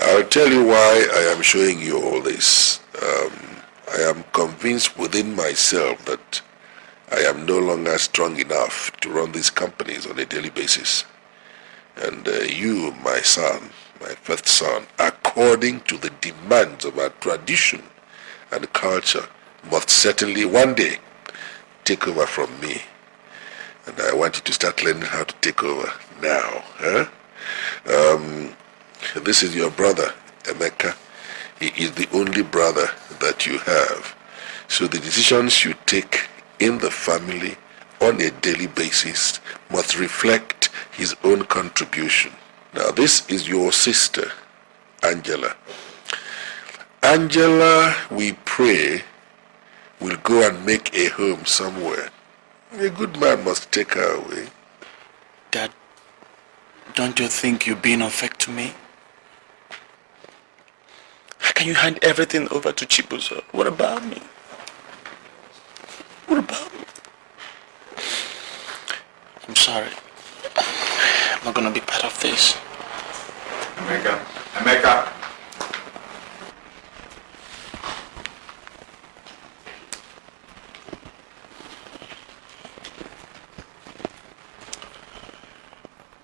I'll tell you why I am showing you all this. I am convinced within myself that I am no longer strong enough to run these companies on a daily basis. And you, my son, my first son, according to the demands of our tradition and culture, must certainly one day take over from me. And I want you to start learning how to take over now. Huh? This is your brother, Emeka. He is the only brother that you have. So the decisions you take in the family on a daily basis must reflect his own contribution. Now this is your sister, Angela. Angela, we pray, will go and make a home somewhere. A good man must take her away. Dad, don't you think you're being unfair to me? How can you hand everything over to Chibuzo? What about me? What about me? I'm sorry. I'm not gonna be part of this. Emeka.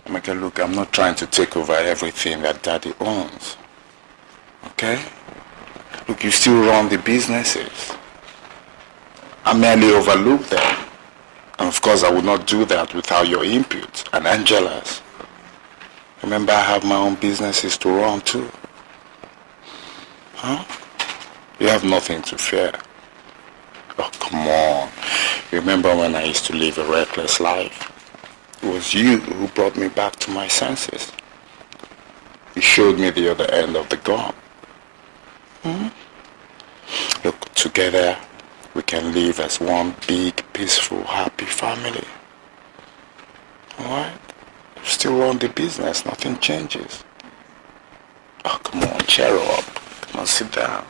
Emeka, look, I'm not trying to take over everything that Daddy owns. Okay? Look, you still run the businesses. I merely overlook them. And of course, I would not do that without your input and Angela's. Remember, I have my own businesses to run too. Huh? You have nothing to fear. Oh, come on. Remember when I used to live a reckless life? It was you who brought me back to my senses. You showed me the other end of the gun. Look, together we can live as one big, peaceful, happy family. Alright? Still run the business, nothing changes. Oh, come on, cheer up. Come on, sit down.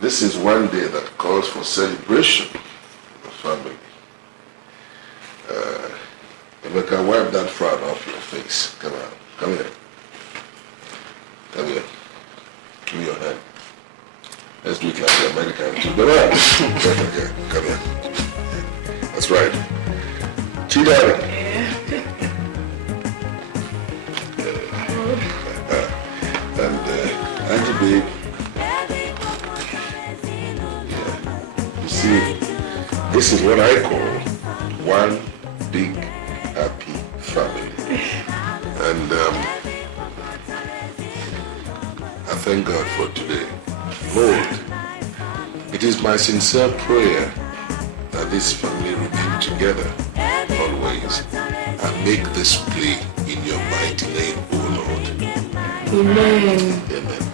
This is one day that calls for celebration in the family. Emeka, wipe that frown off your face. Come on, come here. Come here. Give me your hand. Let's do it like the Americans do. Come on. Come here. That's right. Chidari. And Auntie babe. You see, this is what I call one big happy family. And I thank God for today. Lord, it is my sincere prayer that this family remain together always and make this play in your mighty name, O Lord. Amen. Amen.